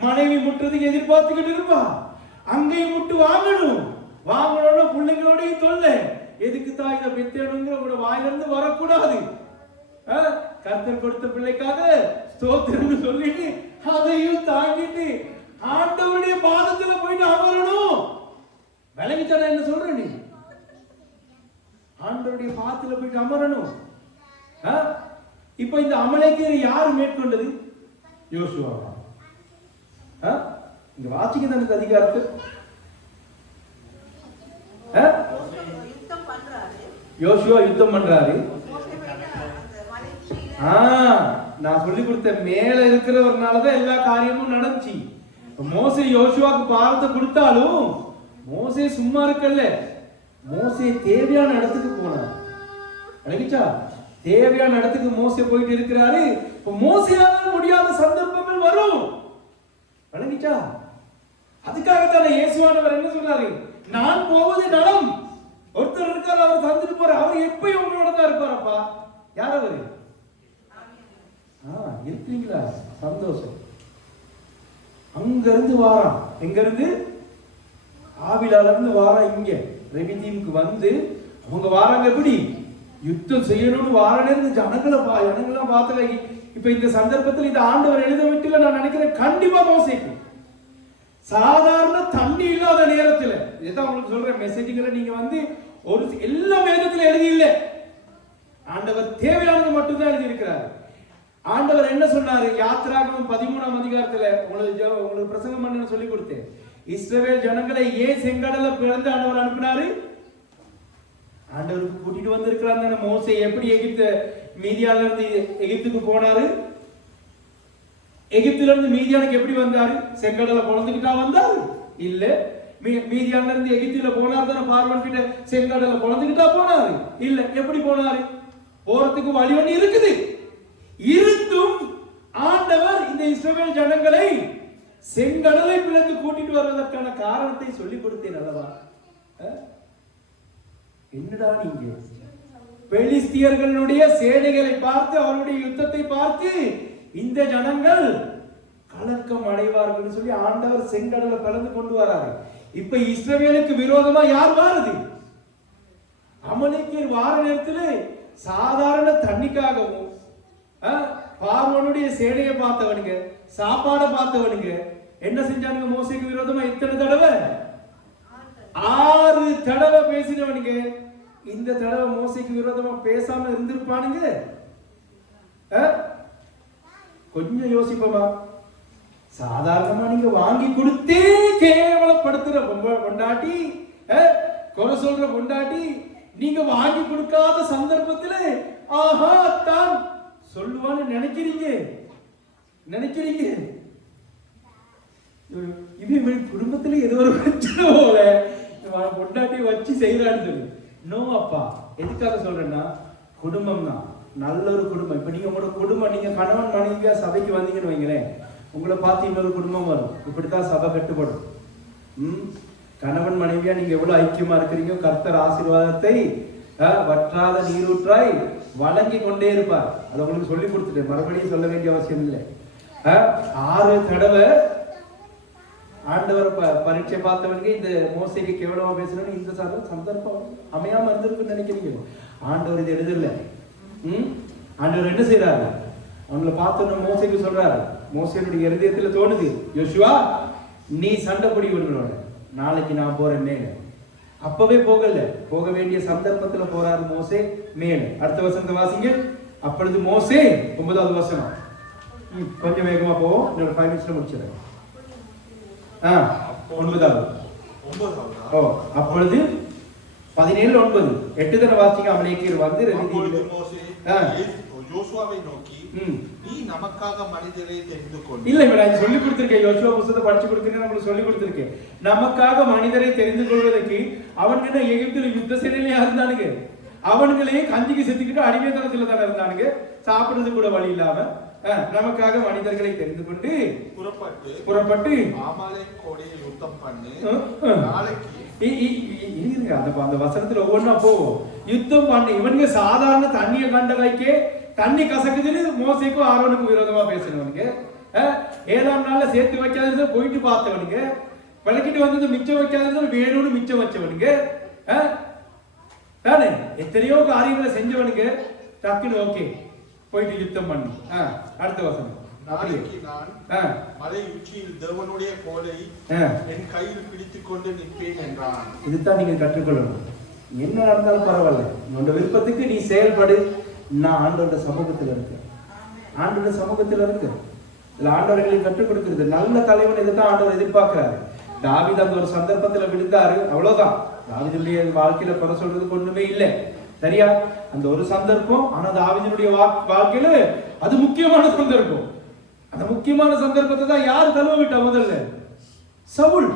மனைவி முட்டுறதுக்கு எதிர்பார்த்துக்கிட்டு இருப்பா. அங்கேயும் முட்டு வாங்கணும், வாங்கணும்னா பிள்ளைங்களோடையும் தொல்லை. எதுக்கு தான் இதை பெத்தேனுங்கிற உங்களோட வாயிலிருந்து வரக்கூடாது. கர்த்தர் கொடுத்த பிள்ளைக்காக ஸ்தோத்திரம்னு சொல்லிட்டு அதையும் தாங்கிட்டு ஆண்டவருடைய பாதத்துல போயிட்டு அமரணும். விளங்கிச்சான என்ன சொல்ற நீ? ஆண்டவருடைய பாதத்துல போயிட்டு அமரணும். இப்ப இந்த அமலேக்கியரை யாரு மேற்கொண்டது? யோசுவா. இங்க வாசிக்க தான் அதிகாரத்தை யோசுவா யுத்தம் பண்றாரு. நான் சொல்லி கொடுத்த மேல இருக்கிறவர்னாலதான் எல்லா காரியமும் நடந்துச்சு. மோசே யோசுவாக்கு பாரத்தை கொடுத்தாலும் மோசே சும்மா இருக்கல்ல, மோசே தேவையான இடத்துக்கு போனார். விளங்கிச்சா? தேவையான இடத்துக்கு மோசே போயிட்டு இருக்கிறாரு. இப்ப மோசேயால முடியாத சந்தர்ப்பங்கள் வரும். விளங்கிச்சா? அதுக்காகத்தான இயேசுவானவர் என்ன சொல்றாரு? நான் போவது நலம். ஒருத்தர் இருக்காரு, அவர் தந்துட்டு போற, அவர் எப்பயும் உங்களோட தான் இருப்பாரப்பா. யார் அவரு? இருக்கீங்களா? சந்தோஷம். அங்க இருந்து வாரான். எங்க இருந்து? ஆவிலால இருந்து வாரான். இங்க ரெவிதீமுக்கு வந்து அவங்க வாராங்க. எப்படி யுத்தம் செய்யணும்னு வாரனே இருந்து ஜனங்களாம் பார்த்து. இப்ப இந்த சந்தர்ப்பத்தில் இந்த ஆண்டவர் எழுத விட்டுல நான் நினைக்கிறேன் கண்டிப்பா மோசேக்கு சாதாரண தண்ணி இல்லாத நேரத்துல, இதான் உங்களுக்கு சொல்றேன் மெசேஜ்களை நீங்க வந்து ஒரு எல்லா வேதத்துல எழுதி இல்லை. ஆண்டவர் தேவையானது மட்டும்தான் எழுதி இருக்கிறார். ஆண்டவர் என்ன சொன்னாரு? யாத்திராகமம் 13ஆம் அதிகாரத்துல உங்களுக்கு பிரசங்கம் பண்ண சொல்லி கொடுத்தேன். இஸ்ரவேல் ஜனங்களை ஏன் செங்கடல பிறந்து ஆண்டவர் அனுப்பினாரு? ஆண்டவருக்கு கூட்டிட்டு வந்திருக்கிறாங்க. மோசே எப்படி மீதியால இருந்து எகிப்துக்கு போனாரு? எகிப்துல இருந்து மீதியானுக்கு எப்படி வந்தாரு? செங்கடல பொழந்துக்கிட்டா வந்தாரு? இல்ல. மீதியான்ல இருந்து எகிப்துல போனார் தானே? பார்வன் கிட்ட செங்கடல பொழந்துக்கிட்டா போனாரு? இல்ல. எப்படி போனாரு? போறதுக்கு வழி ஒண்ணு இருக்குது. இருந்தும் ஆண்டவர் இந்த இஸ்ரவேல் ஜனங்களை செங்கடலை பிளந்து கூட்டிட்டு வருவதற்கான காரணத்தை சொல்லிக் கொடுத்தேன் அல்லவா? என்னடா நீங்க பெலிஸ்தியர்களுடைய சேனைகளை பார்த்து அவருடைய யுத்தத்தை பார்த்து இந்த ஜனங்கள் கலக்கம் அடைவார்கள் சொல்லி ஆண்டவர் செங்கடலை பிளந்து கொண்டு வராரு. இப்ப இஸ்ரவேலுக்கு விரோதமா யார் வாருது? அமலேக்கியர் வார நேரத்துல சாதாரண தண்ணிக்காகவும் பார்வோனுடைய சேனையை பார்த்தவனுங்க, சாப்பாடை பார்த்தவனுங்க என்ன செஞ்சானுங்க? மோசேக்கு விரோதமா எத்தனை தடவை? 6 தடவை பேசினவனுங்க. இந்த தடவை மோசேக்கு விரோதமா பேசாம இருந்திருப்பானுங்க? கொஞ்சம் யோசிப்போமா? சாதாரணமா நீங்க வாங்கி கொடுத்தே கேவலப்படுத்துற பொண்டாட்டி, குறை சொல்ற பொண்டாட்டி, நீங்க வாங்கி கொடுக்காத சந்தர்ப்பத்தில் ஆஹா தான் சொல்லுவான்னு நினைக்கிறீங்க. இது குடும்பத்துல ஏதோ ஒரு பிரச்சனை போல பொண்டாட்டி வச்சு செய்யறான்னு சொல்லி நோ அப்பா. எதுக்காக சொல்றேன்னா குடும்பம் தான் நல்ல ஒரு குடும்பம். இப்ப நீங்க உங்களோட குடும்பம், நீங்க கணவன் மனைவியா சபைக்கு வந்தீங்கன்னு வைங்களேன், உங்களை பார்த்து இன்னொரு குடும்பம் வரும். இப்படித்தான் சபை கட்டுப்படும். கணவன் மனைவியா நீங்க எவ்வளவு ஐக்கியமா இருக்கிறீங்க, கர்த்தர் ஆசீர்வாதத்தை வற்றாத நீரூற்றாய் வழங்கி கொண்டே இருப்பார். அதை உங்களுக்கு சொல்லி கொடுத்துட்டேன், மறுபடியும் சொல்ல வேண்டிய அவசியம் இல்லை. 6 தடவை ஆண்டவர் பரீட்சை பார்த்தவனுக்கு இந்த மோசைக்கு கேவலமா பேசுறேன்னு இந்த சந்தர்ப்பம் அமையாம இருந்திருக்குன்னு நினைக்கிறீங்க. ஆண்டவர் இது எழுதல. ஆண்டவர் என்ன செய்யறாரு, அவங்களை பார்த்தோன்னு மோசைக்கு சொல்றாரு, மோசையுடைய இருதயத்துல தோணுது, யோசுவா நீ சண்டை பிடி விடுறோட, நாளைக்கு நான் போறேன் மேல. அப்பவே போக வேண்டிய சந்தர்ப்பத்துல போறாரு மோசே மேல. அடுத்த வசனத்தை வாசிங்க. அப்பொழுது மோசே 9வது வசனம், கொஞ்சம் வேகமா போவோம், இன்னொரு 5 நிமிஷம் முடிச்சிடறேன். 9வது. அப்பொழுது 17:9 8 தான வாசிங்க. அமலேக்கியர் வந்து யோசுவாவை நோக்கி, நீ நமக்காக மனிதரை தெரிந்து கொள். இல்ல நான் சொல்லி கொடுத்திருக்கேன், யோசுவா புத்தகத்தை படிச்சு கொடுத்திருக்கேன், உங்களுக்கு சொல்லி கொடுத்திருக்கேன். நமக்காக மனிதரை தெரிந்து கொள்வதற்கு அவனுக்கு எகிப்துல யுத்த சேனையில இருந்தானுங்க, அவனுங்களே கஞ்சிக்கு செத்துக்கிட்டு அடிமைத்தனத்துல தானே இருந்தானுங்க, சாப்பிடுறது கூட வழி இல்லாம. நமக்காக மனிதர்களை தெரிந்து கொண்டு புறப்பட்டு அமலேக்கோட யுத்தம் பண்ணி நாளைக்கு அந்த வசனத்துல ஒவ்வொன்னா போவோம். யுத்தம் பண்ணி இவனுங்க சாதாரண தண்ணியை கண்டவைக்கே தண்ணி கசக்குதுன்னு மோசைக்கும் ஆரோனுக்கும் விரோதமா பேசினவனுங்க, 7ஆம் நாள்ல சேர்த்து வைக்காதது போயிட்டு பார்த்தவனுங்க, விளக்கிட்டு வந்தது மிச்சம் வைக்காதது வேணும்னு மிச்சம் வச்சவனுங்க தானே, எத்தனையோ காரியங்களை செஞ்சவனுங்க. டக்குன்னு ஓகே போயிட்டு யுத்தம் பண்ணி. அடுத்த வசனம், நாளைக்கு நான் மலை உச்சியில் தேவனுடைய கோலை என் கையில் பிடித்துக் கொண்டு நிற்பேன் என்றான். இதுதான் நீங்க கற்றுக்கொள்ளணும். என்ன நடந்தாலும் பரவாயில்ல, உன்னோட விருப்பத்துக்கு நீ செயல்படு. நான் ஆண்டோட சமூகத்தில் இருக்கேன், ஆண்டோட சமூகத்தில் இருக்கு. இதுல ஆண்டவர்களுக்கு கற்றுக் கொடுக்கிறது நல்ல தலைவன். இதுதான் ஆண்டவர் எதிர்பார்க்கிறாரு. தாவீது அந்த ஒரு சந்தர்ப்பத்துல விழுந்தாரு, அவ்வளவுதான். தாவீதுடைய வாழ்க்கையில குறை சொல்றதுக்கு ஒண்ணுமே இல்லை, சரியா? அந்த ஒரு சந்தர்ப்பம். ஆனா தாவீதுடைய வாழ்க்கையில அது முக்கியமான சந்தர்ப்பம். அந்த முக்கியமான சந்தர்ப்பத்தை தான் யாரு தழுவ விட்டா? முதல்ல சவுல்.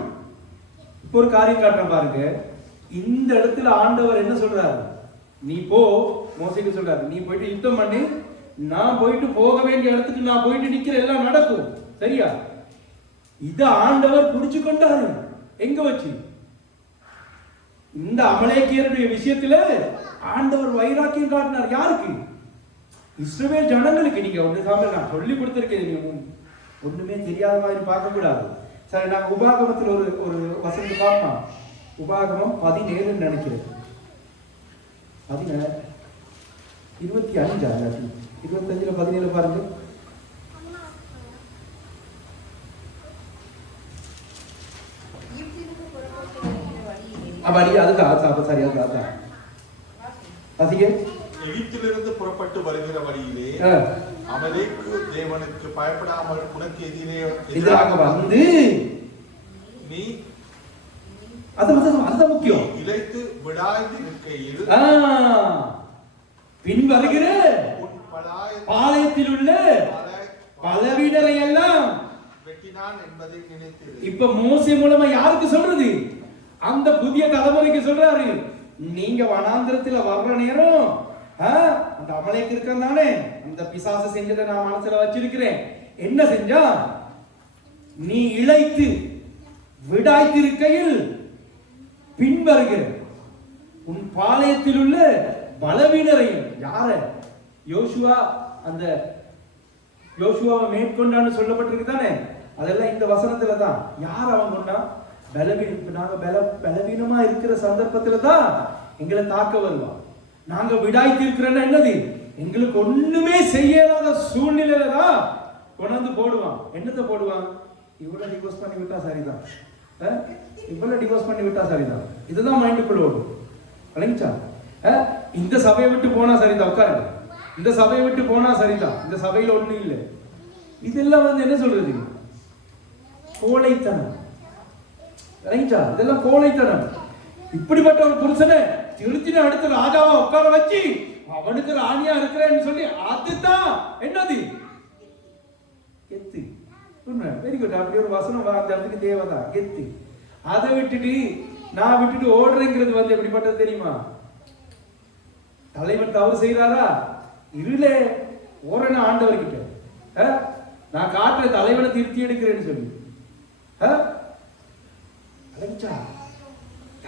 இப்போ ஒரு காரியம் காட்டுறேன் பாருங்க. இந்த இடத்துல ஆண்டவர் என்ன சொல்றாரு, நீ போ. மோசேக்கு சொல்றாரு, நீ போயிட்டு யுத்தம் பண்ணி, நான் போயிட்டு போக வேண்டிய இடத்துக்கு நான் போயிட்டு நிக்கிறேன், எல்லாம் நடக்கும், சரியா? இத ஆண்டவர் புடிச்சு கொண்டாரு. எங்க வச்சு? இந்த அமலேக்கியருடைய விஷயத்துல ஆண்டவர் வைராக்கியம் காட்டினார். யாருக்கு? இஸ்ரவேல் ஜனங்களுக்கு. நீங்க ஒண்ணு சாமி நான் சொல்லி கொடுத்திருக்கேன், நீங்க ஒண்ணுமே தெரியாத மாதிரி பார்க்க கூடாது. சரி, நான் உபாகமத்தில் ஒரு வசனத்தை பார்ப்போம். உபாகமம் 17 நினைக்கிறேன், 25 25ல 17 பாருங்க. எகிப்திலிருந்து புறப்பட்டு வருகிற வழியிலே அமலேக்கு தேவனுக்கு பயப்படாமல் உனக்கு எதிராக வந்து நீ அதுதான் முக்கியம். இழைத்து விடாய்ந்து நிற்கையில் பின் வருகிற பாளையத்தில் உள்ள பலவீனரை எல்லாம் வெட்டினான் என்பதை நினைத்து. இப்ப மோசே மூலமா யாருக்கு சொல்றது? அந்த புதிய தலைமுறைக்கு சொல்றாரு. நீங்க வனாந்திரத்துல வர்ற நேரம் அந்த அமலேக்கு இருக்கான் தானே, அந்த பிசாசு செஞ்சதை நான் மனசுல வச்சிருக்கிறேன். என்ன செஞ்சா? நீ இழைத்து விடாய்த்திருக்கையில் பின்வருகிற உன் பாளையத்தில் உள்ள பலவீனரையும். யார? யோசுவா. அந்த யோசுவாவை மேற்கொண்டான்னு சொல்லப்பட்டிருக்கு தானே, அதெல்லாம் இந்த வசனத்துல தான். யார் அவன் கொண்டா? பலவீனமா இருக்கிற சந்தர்ப்பத்துல தான் எங்களை தாக்க வருவான். நாங்க விடாய்த்து இருக்கிறோன்னா என்னது? எங்களுக்கு ஒண்ணுமே செய்யாத சூழ்நிலையில தான் கொண்டாந்து போடுவான். என்னத்தை போடுவான்? இவ்வளவு டிவோர்ஸ் பண்ணி விட்டா சரிதான், இவ்வளவு டிவோர்ஸ் பண்ணி விட்டா சரிதான். இதுதான் மைண்டுக்குள்ள ஓடும். விளங்கிச்சா? இந்த சபையை விட்டு போனா சரிதான், உட்காருங்க. இந்த சபையை விட்டு போனா சரிதான், இந்த சபையில ஒண்ணும் இல்லை. இதெல்லாம் வந்து என்ன சொல்றது? கோழைத்தனம். விளங்கிச்சா? இதெல்லாம் கோழைத்தனம். இப்படிப்பட்ட ஒரு புருஷனை திருத்தின அடுத்த ராஜாவா உட்கார வச்சு அவனுக்கு ராணியா இருக்கிறேன்னு சொல்லி, அதுதான் என்னது? கெத்து. Very good. அப்படி ஒரு வசனம் அந்த இடத்துக்கு தேவைதான், கெத்து. அதை விட்டுட்டு நான் விட்டுட்டு ஓடுறேங்கிறது வந்து எப்படிப்பட்டது தெரியுமா? தலைவன் தவறு செய்யறாரா? இருளே ஓரண ஆண்டவர்கிட்ட நான் காட்டுற தலைவனை திருத்தி எடுக்கிறேன்னு சொல்லி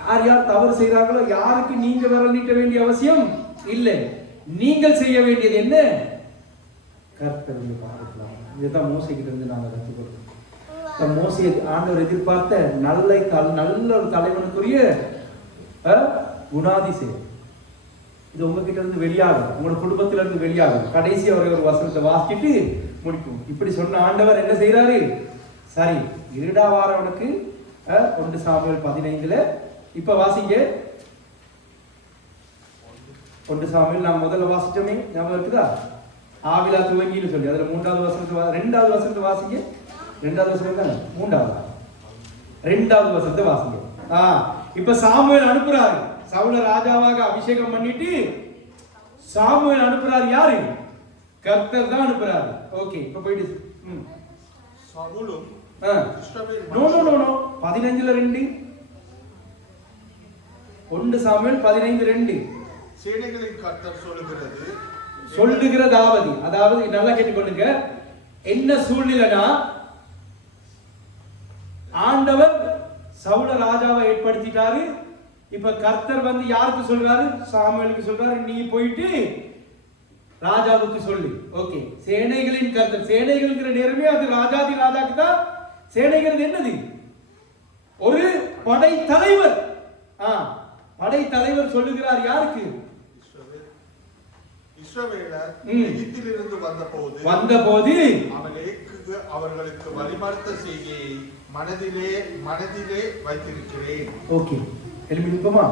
யார் யார் தவறு செய்யறாங்களோ யாருக்கு நீங்க விரல் நீட்ட வேண்டிய அவசியம் இல்லை. நீங்கள் செய்ய வேண்டியது என்ன? கர்த்தருடைய பாதத்தில். இதுதான் மோசைக்கிட்ட இருந்து நாங்கள் கற்றுக்கொள்றோம். மோசையை ஆண்டவர் எதிர்பார்த்த நல்ல ஒரு தலைவனுக்குரிய குணாதிசயம் இது உங்ககிட்ட இருந்து வெளியாகும், உங்களோட குடும்பத்தில இருந்து வெளியாகும். கடைசி அவரை ஒரு வசனத்தை வாசிச்சுட்டு முடிக்கும். இப்படி சொன்ன ஆண்டவர் என்ன செய்யறாரு? சரி, இருடா வாரவனுக்கு 1 சாமுவேல் 15 இப்ப வாசிங்க. 1 சாமுவேல் நாம் முதல்ல வாசிச்சோமே, ஞாபகம் இருக்குதா? ஆவிலா துவங்கின்னு சொல்லி அதுல 3வது வசனத்தை 2வது வசனத்தை வாசிங்க. 2வது வசனம் தானே? 2வது வசனத்தை வாசிங்க. இப்ப சாமுவேல் அனுப்புறாரு. சவுல ராஜாவாக அபிஷேகம் பண்ணிட்டு சாமுவேல் அனுப்புறாரு. யாரு? கர்த்தர் தான் அனுப்புறாரு. ஓகே, இப்ப போயிடு. சவுலும் நோ 15ல 2 1 சாமுவேல் 15:2 சேனைகளின் கர்த்தர் சொல்லுகிறதாவது, அதாவது நல்லா கேட்டுக்கொள்ளுங்க, என்ன சூழ்நிலைனா ஆண்டவர் சவுல ராஜாவை ஏற்படுத்திட்டாரு. இப்ப கர்த்தர் வந்து யாருக்கு சொல்றாரு? சாமுவேலுக்கு சொல்றாரு, நீ போயிட்டு ராஜாவுக்கு சொல்லு. ஓகே, சேனைகளின் கர்த்தர். சேனைகள்ங்கிற நேரமே அது ராஜாதி ராஜாக்கு தான். சேனைகள் என்னது? ஒரு படை தலைவர். படை தலைவர் சொல்லுகிறார் யாருக்கு? இஸ்ரவேலர் எகிப்திலிருந்து வந்தபோது அவர்களுக்கு வழிமறித்த செய்தியை மனதிலே வைத்திருக்கிறேன். ஓகே, எழுப்பிப்போமா?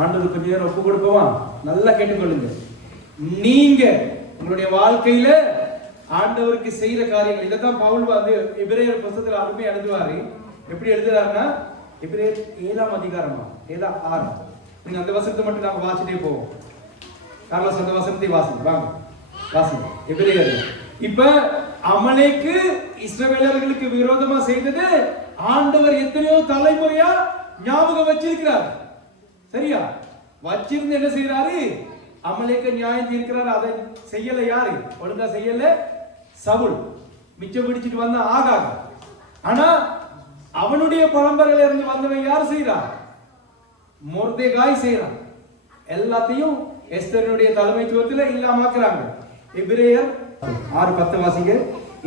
ஆண்டவர் கொஞ்ச நேரம் ஒப்பு கொடுப்போமா? நல்லா கேட்டுக்கொள்ளுங்க. நீங்க உங்களுடைய வாழ்க்கையில ஆண்டவருக்கு செய்யற காரியங்கள், இதைத்தான் பவுல் வந்து எபிரேயர் புத்தகத்துல அருமையா எழுதுவாரு. எப்படி எழுதுறாருன்னா, எபிரேயர் 7ஆம் அதிகாரமா 7:6. நீங்க அந்த வசனத்தை மட்டும் நாம வாசிட்டே போவோம். கார்லோஸ் அந்த வசனத்தை வாசிங்க, வாங்க வாசிங்க. எபிரேயர். இப்ப அமலேக்கு இஸ்ரவேலர்களுக்கு விரோதமா செய்தது ஆண்டவர் எத்தனையோ தலைமுறையா ஞாபகம் வச்சிருக்கிறார். சரியா? வச்சிருந்து என்ன செய்யறாரு? அமலேக்க நியாயம் தீர்க்கிறார். அதை செய்யல யாரு? ஒழுங்கா செய்யல சவுல். மிச்சம் பிடிச்சிட்டு வந்த ஆகாக. ஆனா அவனுடைய பரம்பரையில இருந்து வந்தவன் யார் செய்யறான்? மொர்தெகாய் செய்யறான். எல்லாத்தையும் எஸ்தருடைய தலைமைத்துவத்தில் இல்லாமக்குறாங்க. எபிரேயர் 6:10 வாசிங்க.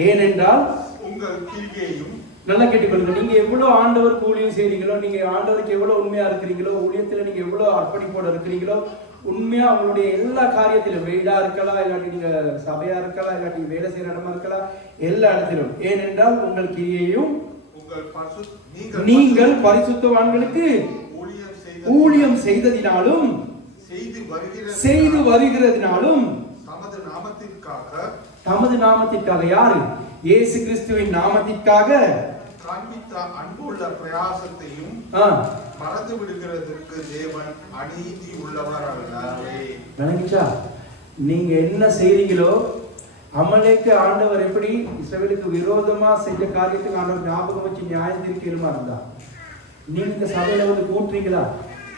ஏனென்றால் உங்கள் கிரிகையும், நல்லா கேட்டுக்கொள்ளுங்க, நீங்க எவ்வளவு ஆண்டவருக்கு ஊழியம் செய்றீங்களோ, நீங்க ஆண்டவருக்கு எவ்வளவு உண்மையா இருக்கிறீங்களோ, ஊழியத்துல நீங்க எவ்வளவு அர்ப்பணிப்போட இருக்கிறீங்களோ, உண்மையா உங்களுடைய எல்லா காரியத்திலும், வீடா இருக்கலாம், இல்லாட்டி நீங்க சபையா இருக்கலாம், இல்லாட்டி வேலை செய்யற இடமா இருக்கலாம், எல்லா இடத்திலும். ஏனென்றால் உங்கள் கிரியையும் நீங்கள் பரிசுத்தவான்களுக்கு ஊழியம் செய்ததினாலும் செய்து வருகிறதினாலும் தமது நாமத்திற்காக யாரு? இயேசு கிறிஸ்துவின் நாமத்திற்காக காண்பித்த அன்புள்ள பிரயாசத்தையும் மறந்து விடுகிறதற்கு தேவன் அநீதி உள்ளவர் அல்லவே. நினைச்சா நீங்க என்ன செய்றீங்களோ, அமலேக்கு ஆண்டவர் எப்படி இஸ்ரவேலுக்கு விரோதமா செஞ்ச காரியத்துக்கு ஆண்டவர் ஞாபகம் வச்சு நியாயம் தீர்க்கலுமா இருந்தா, நீங்க இந்த சபையில வந்து கூட்டுறீங்களா,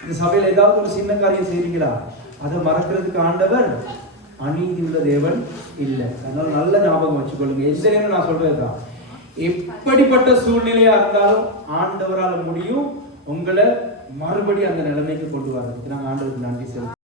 இந்த சபையில ஏதாவது ஒரு சின்ன காரியம் செய்றீங்களா, அதை மறக்கிறதுக்கு ஆண்டவர் அநீதி உள்ள தேவன் இல்லை. அதனால நல்ல ஞாபகம் வச்சுக்கொள்ளுங்க. எந்த நேரம் நான் சொல்றதுதான், எப்படிப்பட்ட சூழ்நிலையா இருந்தாலும் ஆண்டவரால முடியும் உங்களை மறுபடியும் அந்த நிலைமைக்கு கொண்டு வர்றதுக்கு. நாங்கள் ஆண்டவருக்கு நன்றி செலுத்துறோம்.